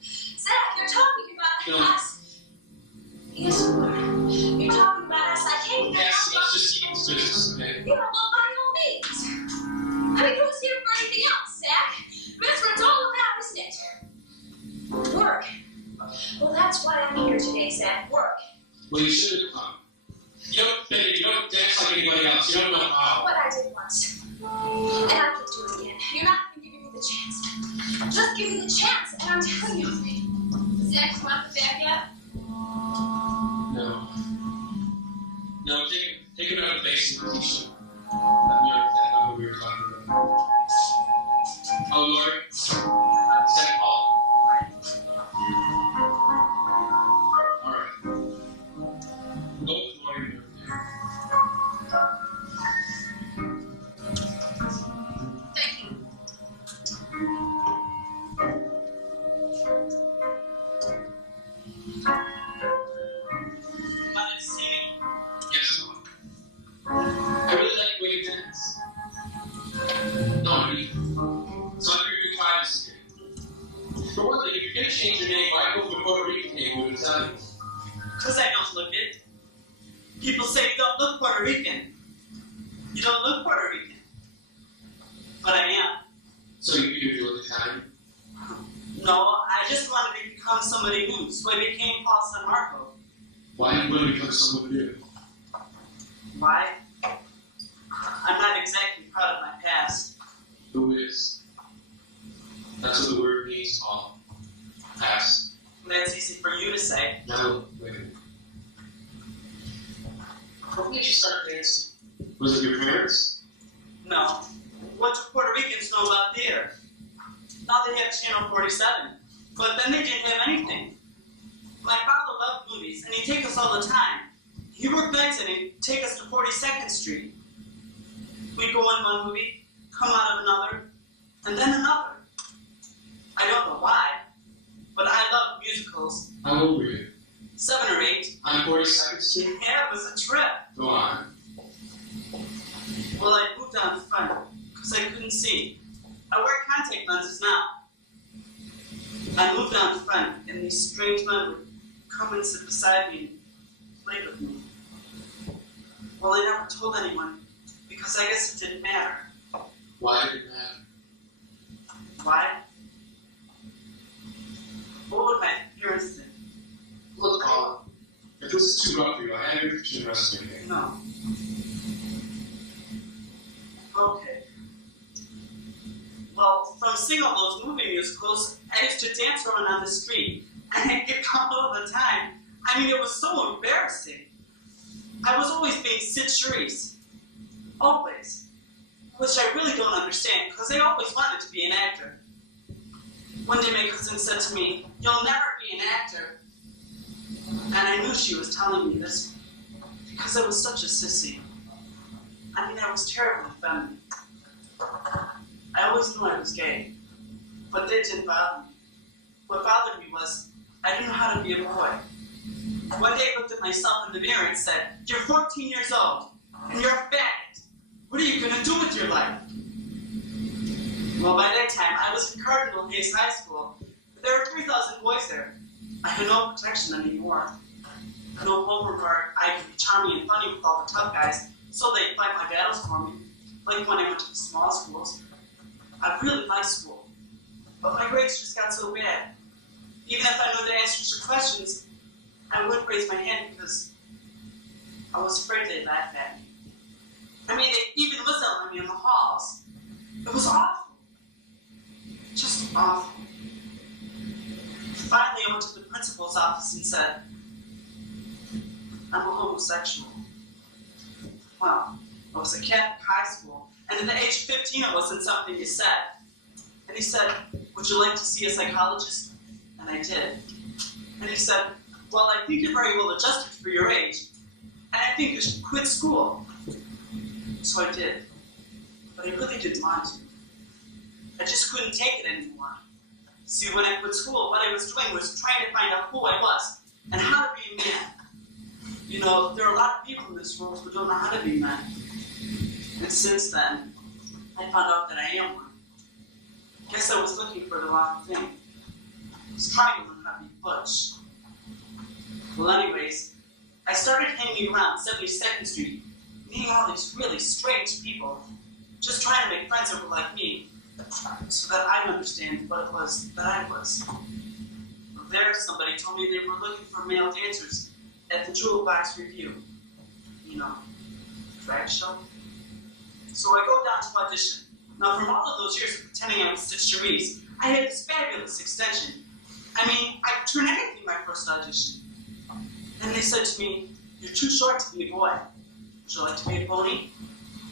Zach, you're talking about us. Yes, you are. You're talking about us. I can't even Yes, help let's just keep this business, okay? Yeah, well, by all means. I mean, who's here for anything else, Zach? That's what it's all about, isn't it? Work. Well, that's why I'm here today, Zach. Work. Well, you should have come. You don't dance like anybody else. You don't know how. What I did once. And I can do it again. You're not even giving me the chance. Just give me the chance, and I'm telling you. Zach, you want the back yet? No. No, take it out of the base and teach them. That's not what we were talking about. Oh, Lord. Second hall. All right. Go with Lord over there. Thank you. Mother, see me? Yes, Mom. I really like the way you dance. No, I mean, so I'm going to try this again. For one thing, if you're going to change your name, why go for Puerto Rican name with Italian? Because I don't look it. People say you don't look Puerto Rican. You don't look Puerto Rican. But I am. So you look Italian? No, I just wanted to become somebody new, so I became Paul San Marco. Why do you want to become someone new? Why? I'm not exactly proud of my past. Who is? That's what the word means, Paul. Past. That's easy for you to say. No, wait. What made you start dancing? Was it your parents? No. What do Puerto Ricans know about theater? Now they have Channel 47, but then they didn't have anything. My father loved movies, and he'd take us all the time. He worked nights and he'd take us to 42nd Street. We'd go in one movie, come out of another, and then another. I don't know why, but I love musicals. How old were you? 7 or 8. On 42nd Street? Yeah, it was a trip. Go on. Well, I moved down front because I couldn't see. I wear contact lenses now. I moved down front, and these strange men would come and sit beside me and play with me. Well, I never told anyone because I guess it didn't matter. Why did it matter? Why? What would my parents think? Look, Paul, if this is too rough for you, I have your future the rest of the day. No. Okay. Well, from seeing all those movie musicals, I used to dance around on the street, and I'd get caught all the time. I mean, it was so embarrassing. I was always being Sid Charisse. Always. Which I really don't understand, because I always wanted to be an actor. One day my cousin said to me, "You'll never be an actor." And I knew she was telling me this, because I was such a sissy. I mean, I was terribly feminine. I always knew I was gay, but that didn't bother me. What bothered me was, I didn't know how to be a boy. One day I looked at myself in the mirror and said, "You're 14 years old, and you're a faggot. What are you going to do with your life?" Well, by that time, I was in Cardinal Hayes High School. There were 3,000 boys there. I had no protection anymore. No home where I could be charming and funny with all the tough guys, so they'd fight my battles for me, like when I went to the small schools. I really liked school, but my grades just got so bad. Even if I knew the answers to questions, I wouldn't raise my hand because I was afraid they'd laugh at me. I mean, they'd even whistle at me in the halls. It was awful. Just awful. Finally, I went to the principal's office and said, "I'm a homosexual." Well, I was a Catholic high school, and at the age of 15, it wasn't something you said. And he said, "Would you like to see a psychologist?" And I did. And he said, "Well, I think you're very well adjusted for your age, and I think you should quit school." So I did. But I really didn't want to. I just couldn't take it anymore. See, when I quit school, what I was doing was trying to find out who I was and how to be a man. You know, there are a lot of people in this world who don't know how to be men. And since then, I found out that I am one. Guess I was looking for the wrong thing. I was trying to learn how to be butch. Well, anyways, I started hanging around 72nd Street, meeting all these really strange people, just trying to make friends that were like me, so that I'd understand what it was that I was. There, somebody told me they were looking for male dancers at the Jewel Box Review. You know, drag show. So I go down to audition. Now, from all of those years of pretending I was Stitch Cherise, I had this fabulous extension. I mean, I could turn anything my first audition. And they said to me, "You're too short to be a boy. Would you like to be a pony?"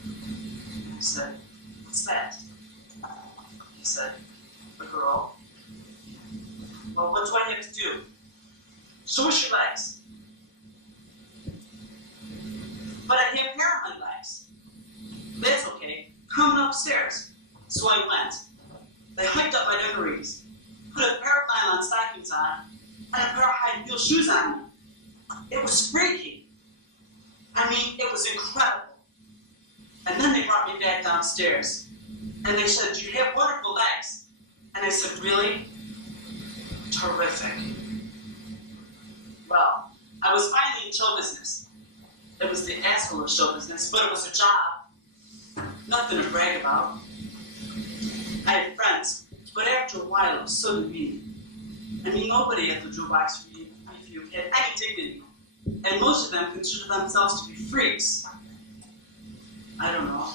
And I said, "What's that?" He said, "A girl." "Well, what do I have to do?" "Show us your legs." "But I have hair on my legs." "That's okay. Come on upstairs." So I went. They hiked up my dungarees, put a pair of nylon stockings on, and a pair of high heel shoes on me. It was freaky. I mean, it was incredible. And then they brought me back downstairs. And they said, "You have wonderful legs." And I said, "Really?" Terrific. Well, I was finally in show business. It was the asshole of show business, but it was a job. Nothing to brag about. I had friends, but after a while it was so demeaning. I mean, nobody at the Jewel Box Review had any dignity, and most of them considered themselves to be freaks. I don't know.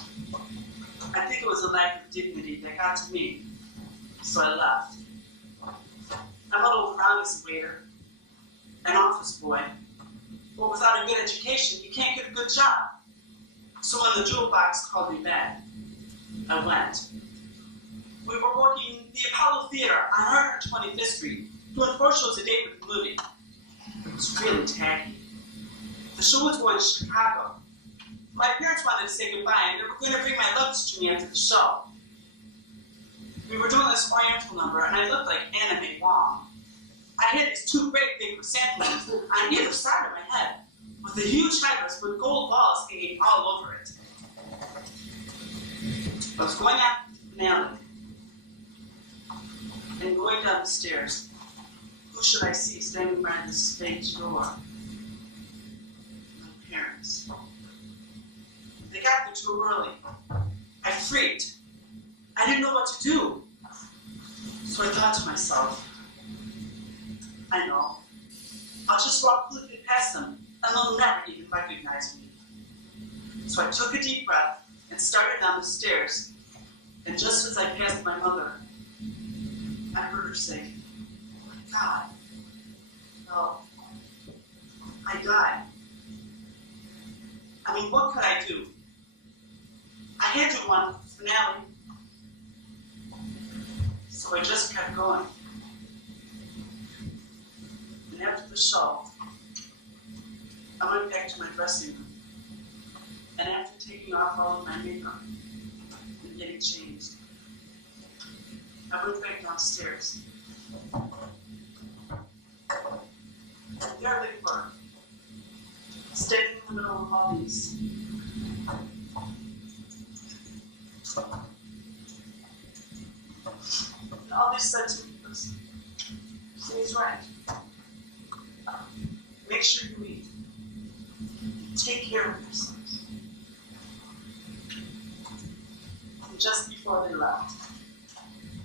I think it was a lack of dignity that got to me, so I left. I muddled around as a waiter, an office boy, but without a good education, you can't get a good job. So when the Jewel Box called me back, I went. We were working the Apollo Theater on 125th Street, doing 4 shows a day with the movie. It was really tacky. The show was going to Chicago. My parents wanted to say goodbye, and they were going to bring my luggage to me after the show. We were doing this oriental number, and I looked like Anime Wong. I had these 2 great big chrysanthemums on either side of my head, with a huge headdress with gold balls hanging all over it. I was going out to the finale, and going down the stairs. Who should I see standing by the stage door? My parents. They got there too early. I freaked. I didn't know what to do. So I thought to myself, I know. I'll just walk quickly past them, and they'll never even recognize me. So I took a deep breath and started down the stairs. And just as I passed my mother, I heard her say, "Oh my God, well, I died." I mean, what could I do? I had to run to the finale. So I just kept going. And after the show, I went back to my dressing room. And after taking off all of my makeup and getting changed, I went back downstairs. And there they were, standing in the middle of all these. And all they said to me was, "He's right. Make sure you eat. Take care of yourselves." And just before they left,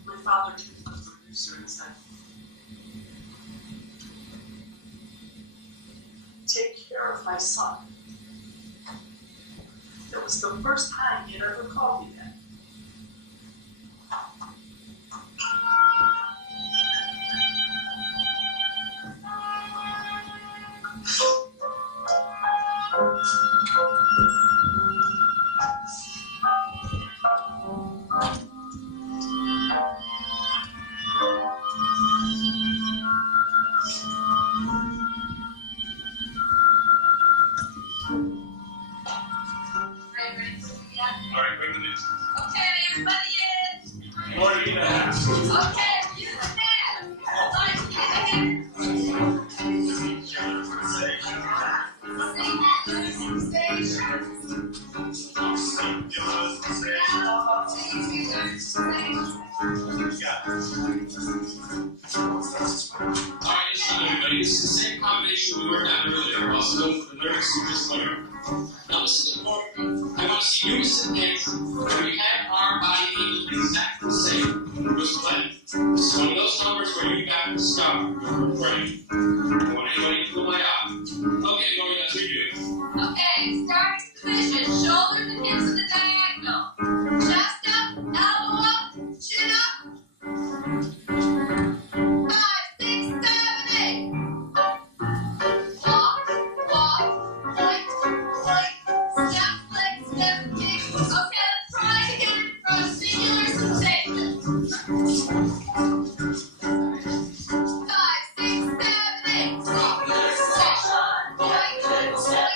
my father turned to the producer and said, "Take care of my son." It was the first time he had ever called me that. Are you ready for me yet? All right, wait a minute. Okay, everybody in. Morning, Okay, use the hand. Like, Alright, listen everybody, this is the same combination we worked out earlier. We're also going for the lyrics we just learned. Now this is important. I want to see unison dancing where we have our body being exactly the same. Who's playing? This is one of those numbers where you got the star. Right. I want anybody to pull my eye. Okay, Lori, that's what you do. okay, starting position. Shoulders and hips in the diagonal. Chest up, elbow up, chin up. 5, 6, 7, 8. Walk, point, step, kick. Okay, let's try it again from singular sensation. 5, 6, 7, 8. Singular sensation. Point, step,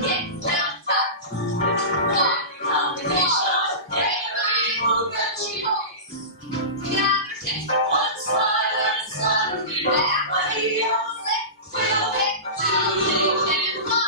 kick, down, touch. Walk, everybody move the cheeks. Gather, kick. One side and suddenly back. Body else, will hit, 2, and 1.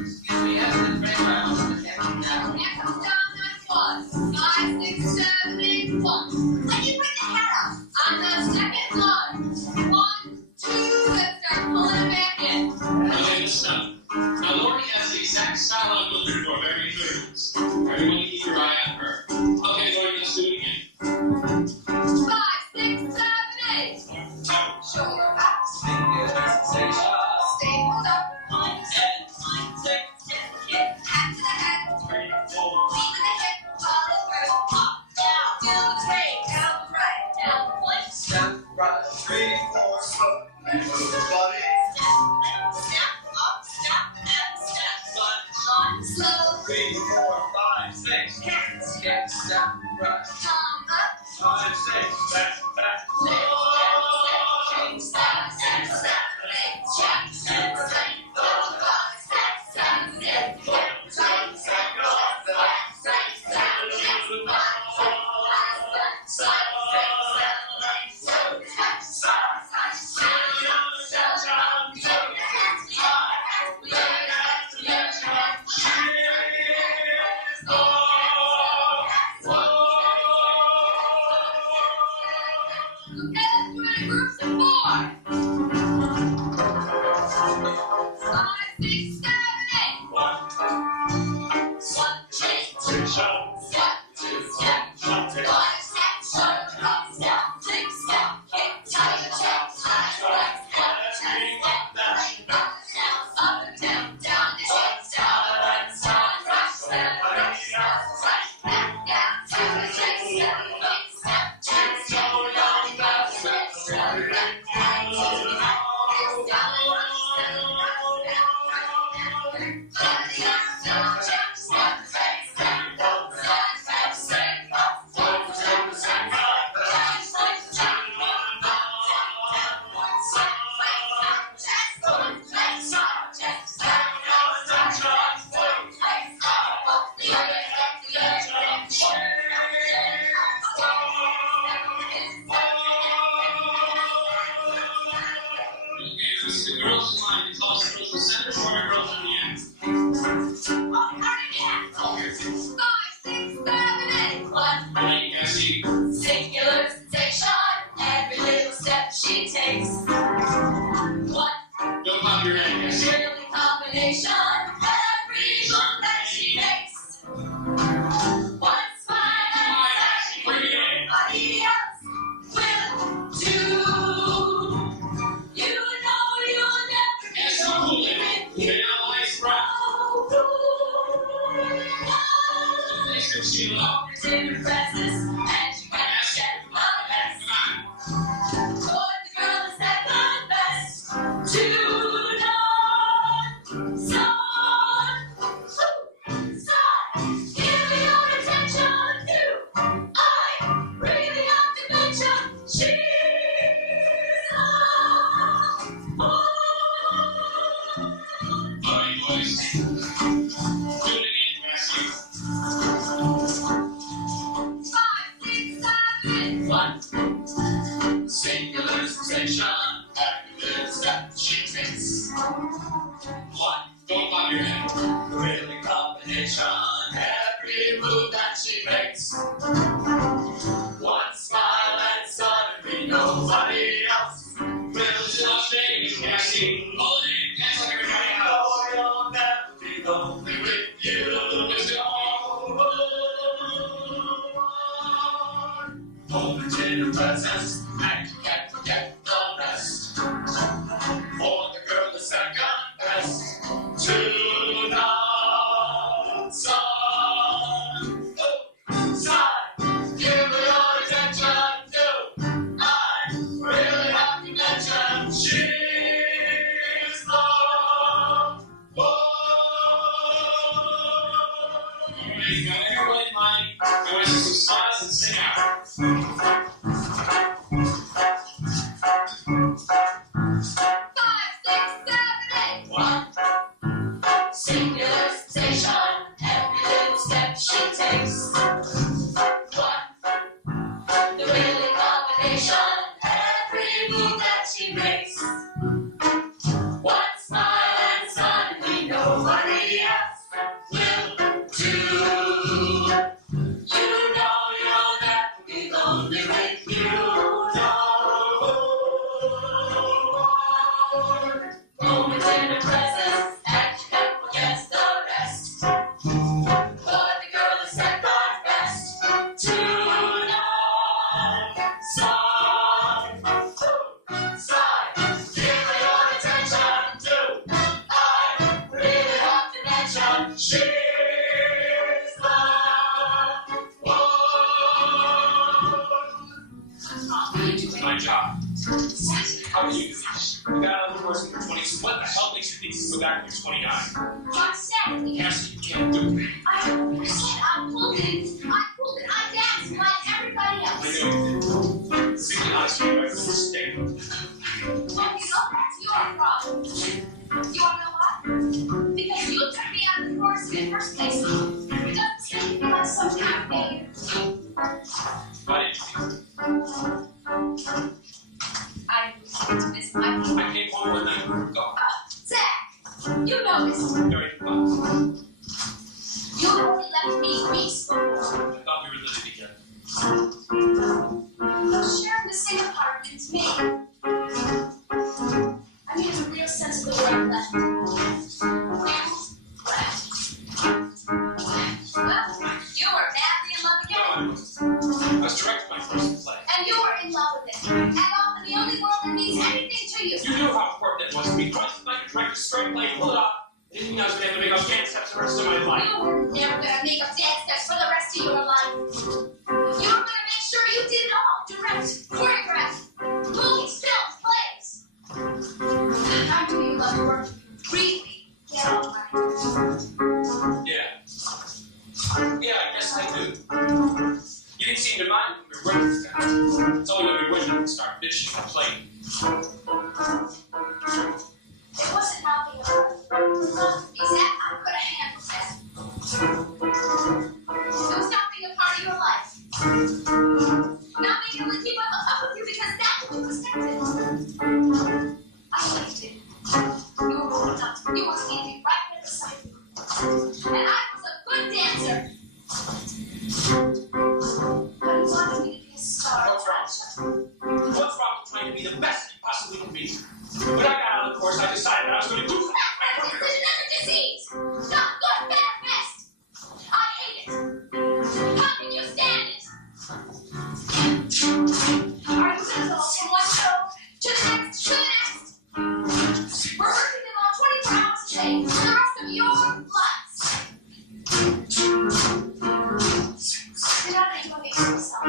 Excuse me, as the train round, the camera now. Let me bring the hat up. On the second line. 1, 2, let's start pulling it back in. Okay, listen up. Now Lori has the exact style I'm looking for, very good. Everybody keep your eye on her. Okay, Lori, let's do it again. 5, 6, 7, 8. Shoulder back. Singular sensation. Stay pulled up. And 6, Hat to the head. 3, 4. Lean to the hip. Follow first. Up, down. Do the straight. Down, right. Down, point. Step, right, 3, 4. And move the body. Step, up, step, and step. One, Slow. 3, 4, 5, 6. Hands. Kick, step, right. Tongue up. 5, 6, back, back. Groups of 4. 5, 6, 7, 8. 1, 2, 3, 1, 2, 3, 5, step, shut, up, step, 6, step, kick, tie your chest, high, right, step, up, up and down, down, the hips, down, right, step, step, right, step, right, back, down, to the chest, step, step, chest, step, down, back, step, step, right, down, to the right, down, right, step, The girls in line, it's all girls in the center, shorter girls in the end. 5, 6, 7, 8. 1, Ready, Cassie? singular sensation. Every little step she takes. 1, Don't pop your head, Cassie. really combination. Every jump that she makes. 1 smile, everybody else will do. You know you'll never Yes, get I'm over cool. it. Now, ice rock. Oh, station. Every little step she takes. One, don't bob your head. Really combination. Every move that she makes. One smile and suddenly nobody else will just make you catching, holding hands like everybody else. Oh, you'll never be lonely with you. It's moment in your presence, and you can't forget the rest. For the girl is second best to none. Side, give her your attention too. I really have to mention she's the one. Alright, got everyone in mind. I want to see some smiles and sing out. 1. Singular station, every little step she takes. 1. The really combination, every move that she makes. 1 smile and suddenly nobody else will do. You know you'll never be lonely with you. Moment in the presence, and you can't forget the rest. For the girl is second best to none. Side, give her your attention too. I really have to mention she's the one. It's my job. How do you do this? You got out of the course when you're 20, so what the hell makes you think you go back when you're 29? Exactly. Cassie, you can't do it. I pulled it. I danced like everybody else. I know you did. Simply honest with you, I was a mistake. Well, that's your problem. You want to know why? Because you took me out of the course in the first place. It doesn't seem to be like some kind of failure. Why did you do it? I was to miss my people. I came home one night and go. Zach, you know this. Very fun. You only left me weeks before. I thought we were living together. Sharing the same apartment as me. I needed a real sense of the work left. Well, you were madly in love No, I again. wasn't. I was directing my first play. And you were in love with it. And often the only world that means anything to you. You knew how important that was to me. Twice as much as directing a straight play and pull it off. I didn't mean I was going to have to make up dance steps the rest of my life. You were never going to make up dance steps for the rest of your life. You were going to make sure you did it all. Direct, choreograph, movies, films, plays. I knew you loved work. Really get all right. Yeah. Yeah, I guess I do. You didn't seem to mind when we were working together. It's only when we went and start bitching and playing. It wasn't nothing about it. Zach, I could have handled that. It was not being a part of your life. Not being able to keep up with you because that's what you expected. I liked it. You were old enough. You wanted me to be right there beside you. And I was a good dancer. But you wanted me to be a star. What's wrong? What's wrong with trying to be the best you possibly can be? When I got out of the course, I decided I was going to do something. That's a disease. Not good, bad, best. I hate it. How can you stand it? Are you going to go from one show to the next to the next? We're working them all 24 hours a day for the rest of your lives. You're not going to make yourself.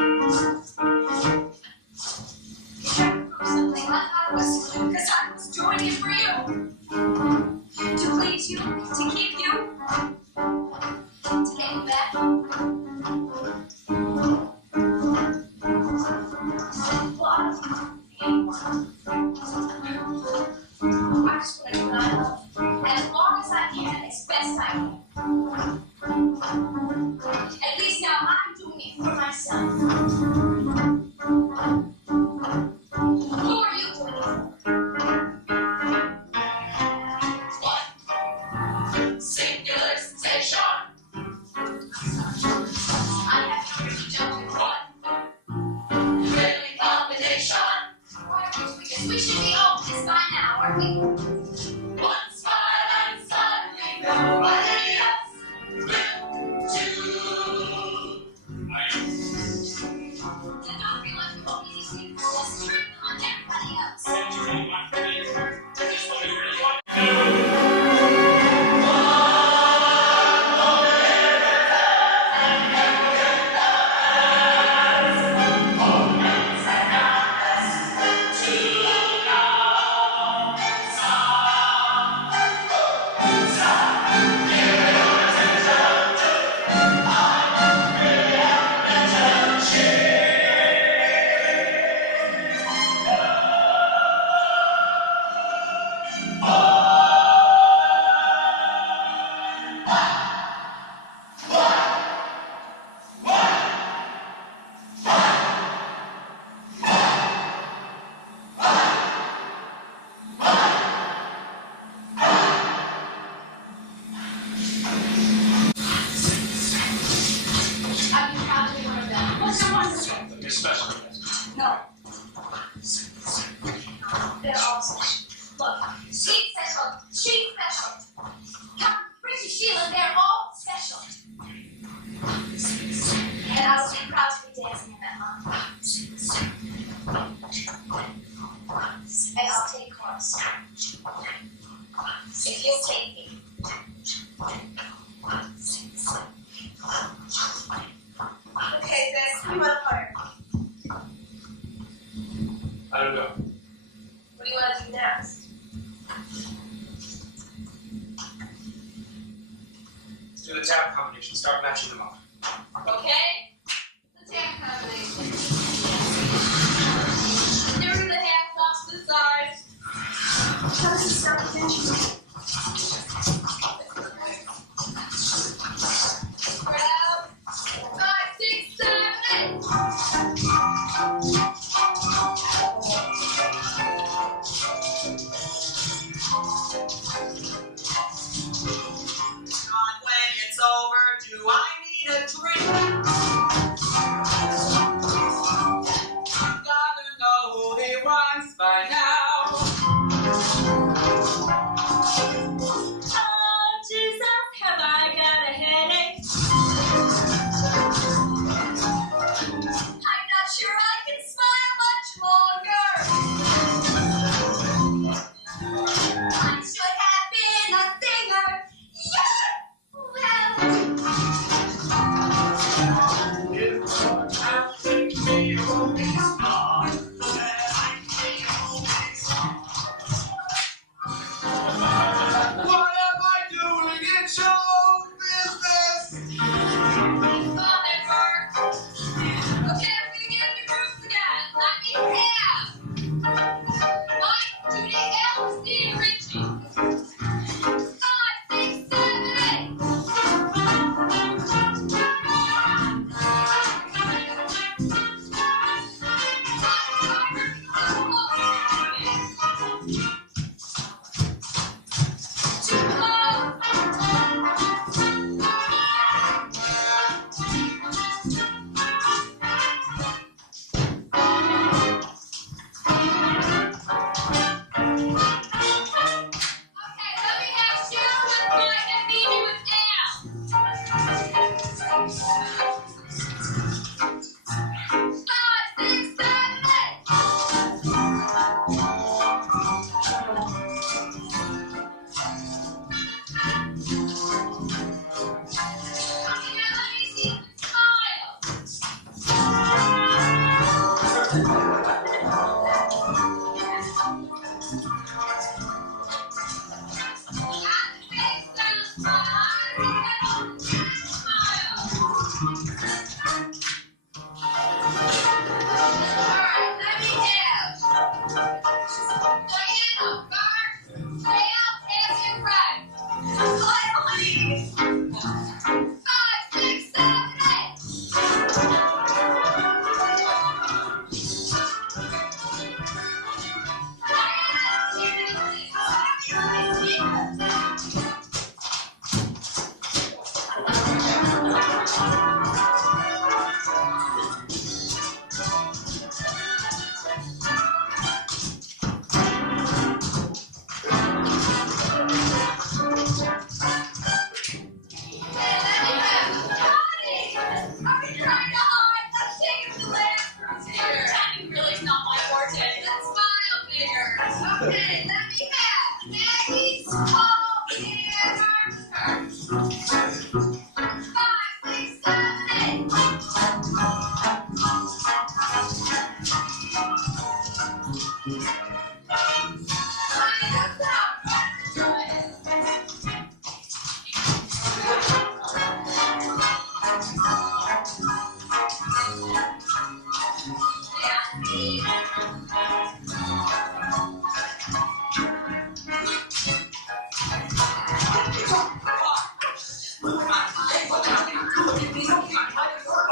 You're trying to prove something like I was doing because I was doing it for you. To please you, to keep you, to get you back. I just want to do what I love. And as long as I can, as best I can. At least now I'm doing it for myself. Who are you doing guess we should be over this by now, aren't we? One smile and suddenly nobody else will do. Then don't feel like you won't be easy. Just turn them on everybody else. I'd be proud to be one of them. What's your wonderful? You're special. No. They're all special. Look, she's special. She's special. Come, Richie, Sheila, they're all special. And I will be proud to be dancing in that line. And I'll take course. If you'll take me. Okay, Sis, you want to fire? I don't know. What do you want to do next? Let's do the tap combination. Start matching them up. Okay? The tap combination. There are the halves off to the sides. How does it start attention? Spread out. 5, 6, 7, 8. God, when it's over, do I need a drink? Gotta know who he wants by now. Oh, Jesus, have I got a headache? I'm not sure I can smile much longer. I should have been a singer. Yeah! Well, Okay, let me have Maggie, Paul, and Arthur. 5, 6, 7,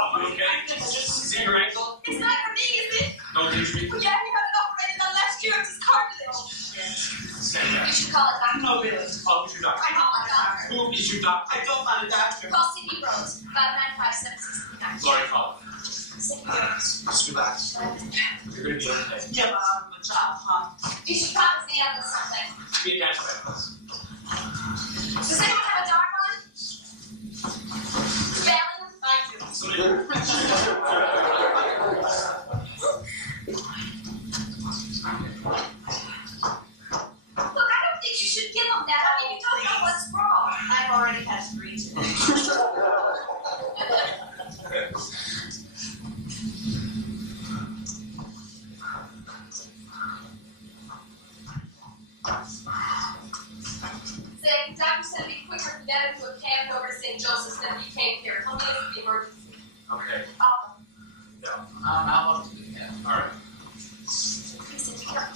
Is it your ankle? It's not for me, is it? Don't injury. Well, yeah, he had it operated on last year. It's his cartilage. You should call it back. No, really. Oh, who's your doctor? I call it doctor. Who is your doctor? I don't want a doctor. Call CD Rose. 595-7669. Sorry, call. CD Rose. Just relax. You're gonna be okay. Yeah, but I'm a child, huh? You should promise me on something. Be attached by us. Does anyone have a dark one? Spelling? I do. So do you. Look, I don't think you should give them that. I mean, you don't know what's wrong. I've already had 3 today. Say, doctor said it'd be quicker if you get him to a camp over to St. Joseph's than if you came here. Tell me it's the emergency. Okay. How about you? Yeah. All right. Please, take care.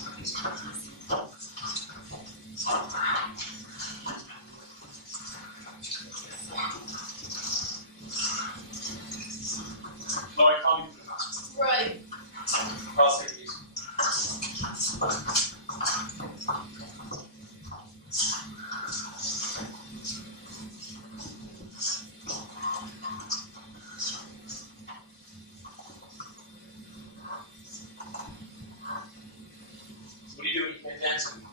Lloyd, call me to the hospital. Right. I'll take it easy. What do you do when you can't dance anymore?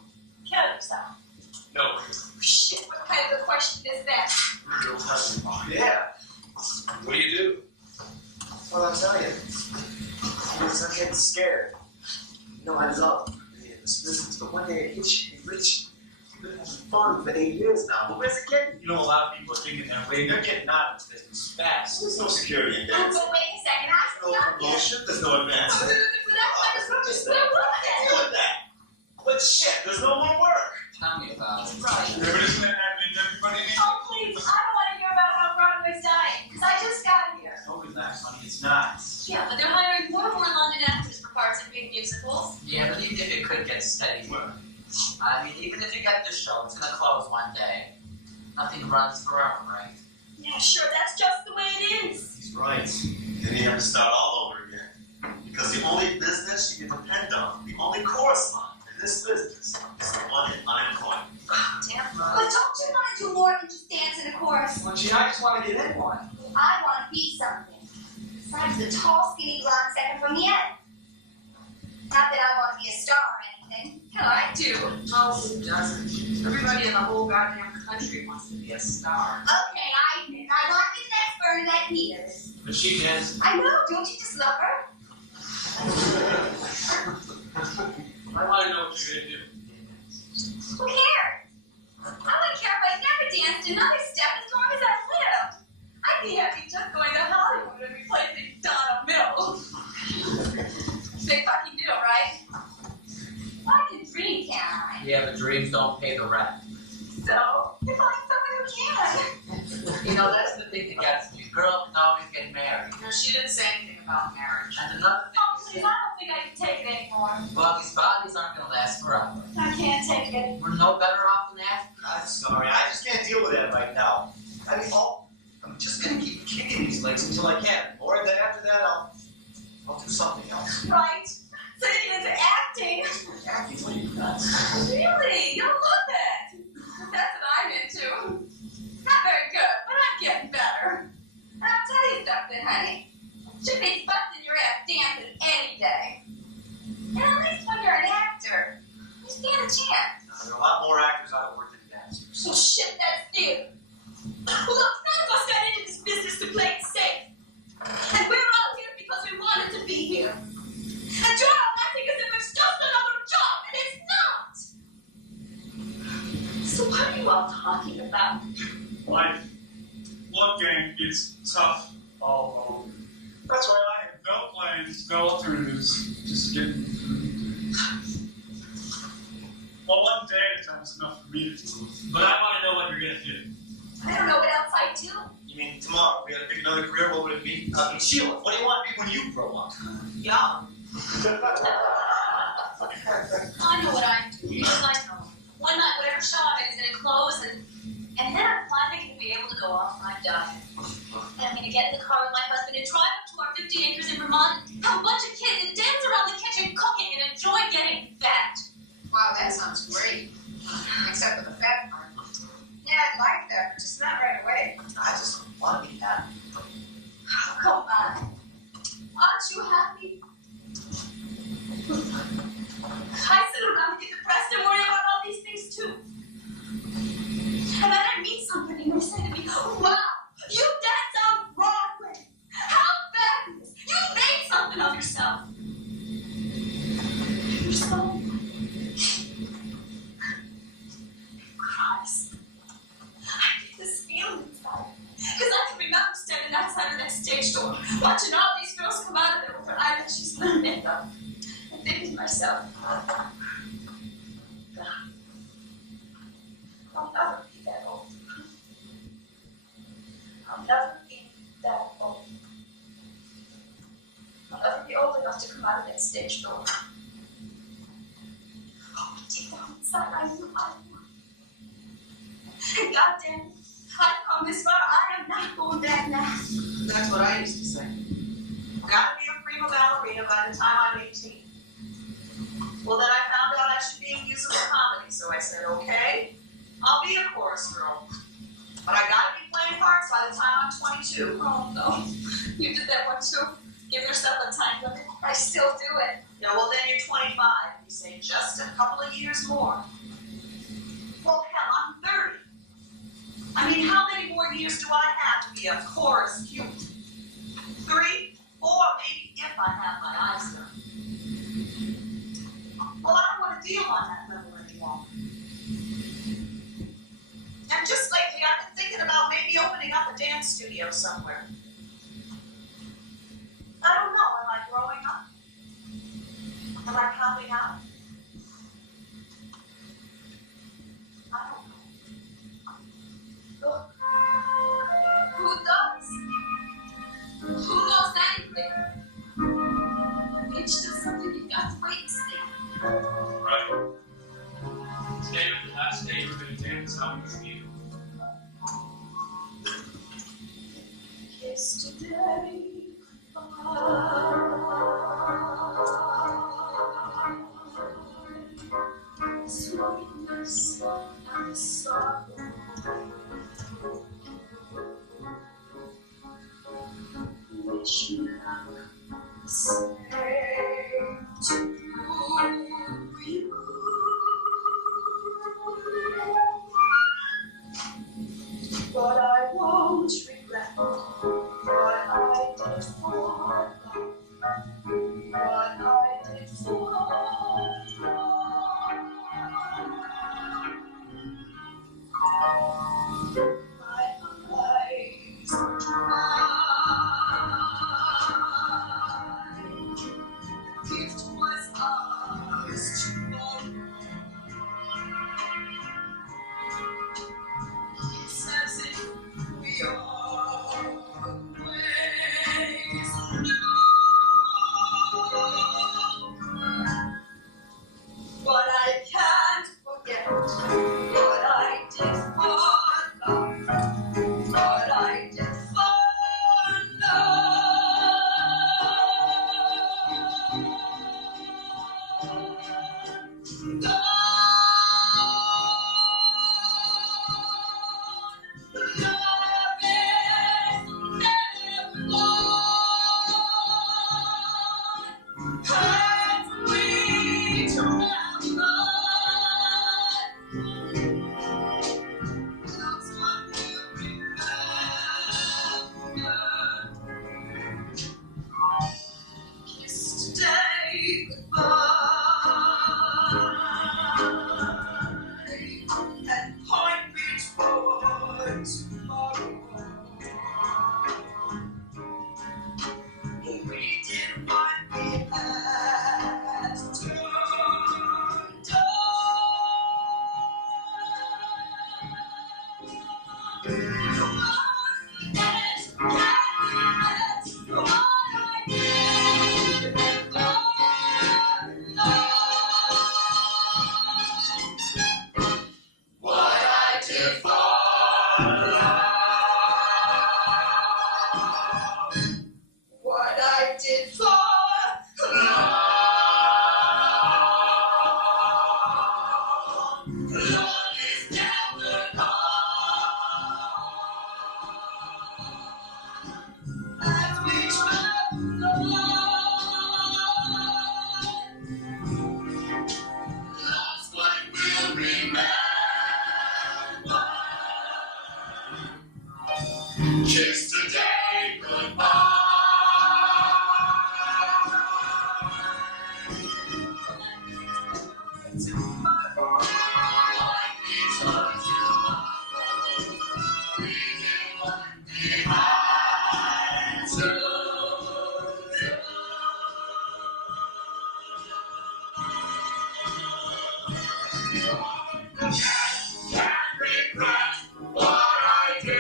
Kill yourself. No. Shit, what kind of a question is that? Real testimony. Yeah. What do you do? Well, I'll tell you. I'm getting scared. You know, I love being in this business, but one day it hits you, Rich. You've been having fun for 8 years now, but where's it getting you? You know, a lot of people are thinking that way. They're getting out of this business fast. There's no security in Oh, dancing. but wait a second. I There's no promotion, there's no advance. But that's why there's no just no look Deal with that. But shit, there's no more work. Tell me about it. Right. Yeah, but isn't that happening to everybody? Oh, please, I don't want to hear about how Broadway's dying, because I just got here. Don't relax, honey. It's not. Yeah, but they're hiring more and more London actors for parts in big musicals. Yeah, but even if it could get steady work. I mean, even if you get the show, it's gonna close one day. Nothing runs forever, right? Yeah, sure, that's just the way it is. He's right. Then you have to start all over again. Because the only business you can depend on, the only chorus line in this business is the one in unemployment. Damn But right. don't you want to do more than just dance in a chorus? Well, gee, I just want to get in one. I want to be something. Besides the tall, skinny blonde second from the end. Not that I want to be a star or anything. Hell, I do. Oh, who doesn't? Everybody in the whole goddamn country wants to be a star. Okay, I admit, I want to be the next Bernadette Peters. But she dances. I know, don't you just love her? I want to know what you're gonna do. Who cares? I wouldn't care if I never danced another step as long as I lived. I'd be happy just going to Hollywood and replacing Donna Mills. Big fucking deal, right? I can dream, can't I? Yeah, but dreams don't pay the rent. So, you find someone who can. You know, that's the thing that gets me. Girl can always get married. No, she didn't say anything about marriage. And another thing Oh, is please, I that, don't think I can take it anymore. well, these bodies aren't gonna last forever. I can't take it. We're no better off than after. I'm sorry, I just can't deal with that right now. I mean, I'm just gonna keep kicking these legs until I can. Or then after that, I'll do something else. Right? So you get into acting. Acting, what are you nuts? Really? You'll love it. That's what I'm into. Not very good, but I'm getting better. And I'll tell you something, honey. Should be busting your ass dancing any day. And at least when you're an actor, you stand a chance. There are a lot more actors out of work than dancers. So shit, that's you. Look, none of us got into this business to play it safe. And we're all here because we wanted to be here. And you're all acting as if it's just another job, and it's not. all talking about? Life. Look, gang, it's tough all over. That's why I have no plans, no alternatives. Just getting through. Well, one day at a time is enough for me to do. But I want to know what you're going to do. I don't know what else I do. You mean tomorrow, we got to pick another career, what would it be? Sheila, what do you want to be when you grow up? Young. I know what I'm doing, because I know. One night, whatever show I'm in is going to close, and then I'm finally going to be able to go off my diet. And I'm going to get in the car with my husband and drive up to our 50 acres in Vermont, have a bunch of kids, and dance around the kitchen cooking and enjoy getting fat. Wow, that sounds great. Except for the fat part. Yeah, I'd like that, but just not right away. I just want to be happy. Oh, come on. Aren't you happy? I sit around and get depressed and worry about all these things too. And then I meet somebody and they say to me, wow, you dance on Broadway. How fabulous. You made something of yourself. You're so... Christ. I get this feeling inside. Because I can remember standing outside of that stage door, watching all these girls come out of there with their eyelashes and their makeup, and thinking to myself, God, I'll never be that old. I'll never be that old. I'll never be old enough to come out of that stage door. Oh, deep down inside, I knew I would. And God damn it, I've come this far, I am not going back now. That's what I used to say. Gotta be a prima ballerina by the time I'm 18. Well, then I found out I should be in musical comedy, so I said, okay, I'll be a chorus girl. But I gotta be playing parts by the time I'm 22. Oh no, you did that one too. Give yourself a time limit. I still do it. Yeah, well, then you're 25. You say just a couple of years more. Well, hell, I'm 30. I mean, how many more years do I have to be a chorus cute? 3, 4, maybe if I have my eyes done. Well, I don't want to deal on that level anymore. And just lately, I've been thinking about maybe opening up a dance studio somewhere. I don't know. Am I growing up? Am I coming out? I don't know. Who does? Who knows anything? It's just something you got to wait and see. Right. Today was the last day we're going to dance out in the field. Yesterday, sweetness and sorrow. Wish you luck, say to you. But I won't regret what I did for love, what I did for love. My eyes are dry. Gift was ours to borrow. It's as if we always knew. But I can't forget what I did for love, what I did for love. Yesterday, goodbye. Kiss today goodbye. Tomorrow, like we told you, we did what we had to do. Can't regret what I did.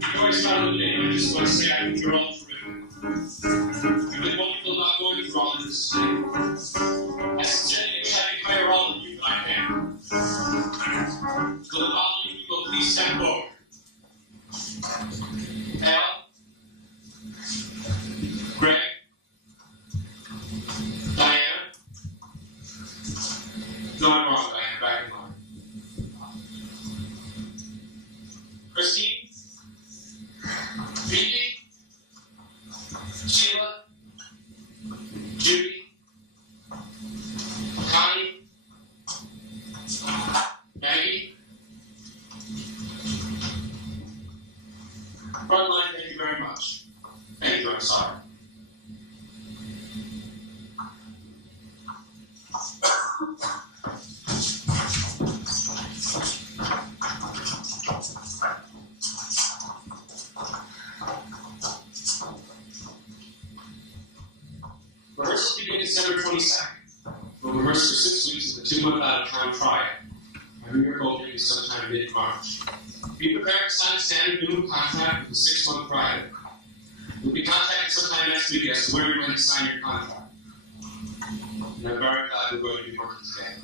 Before I start with the name, I just want to say I think you're all terrific. You're really wonderful about going through all of this today. I sincerely wish I could hire all of you, but I can't. So the following people, please step forward. Al, Greg, Diana. No, I'm wrong, Diana, back in line. Christine, Phoebe, Sheila, Judy, Connie, Maggie. Frontline, thank you very much. Thank you, I'm sorry. Rehearsals begin December 22nd. We'll rehearse for 6 weeks with a 2-month out-of-town trial. Our New York opening is sometime mid-March. Be prepared to sign a standard minimum contract with a 6-month trial. You'll be contacted sometime next week as to where you're going to sign your contract. And I'm very glad we're going to be working together.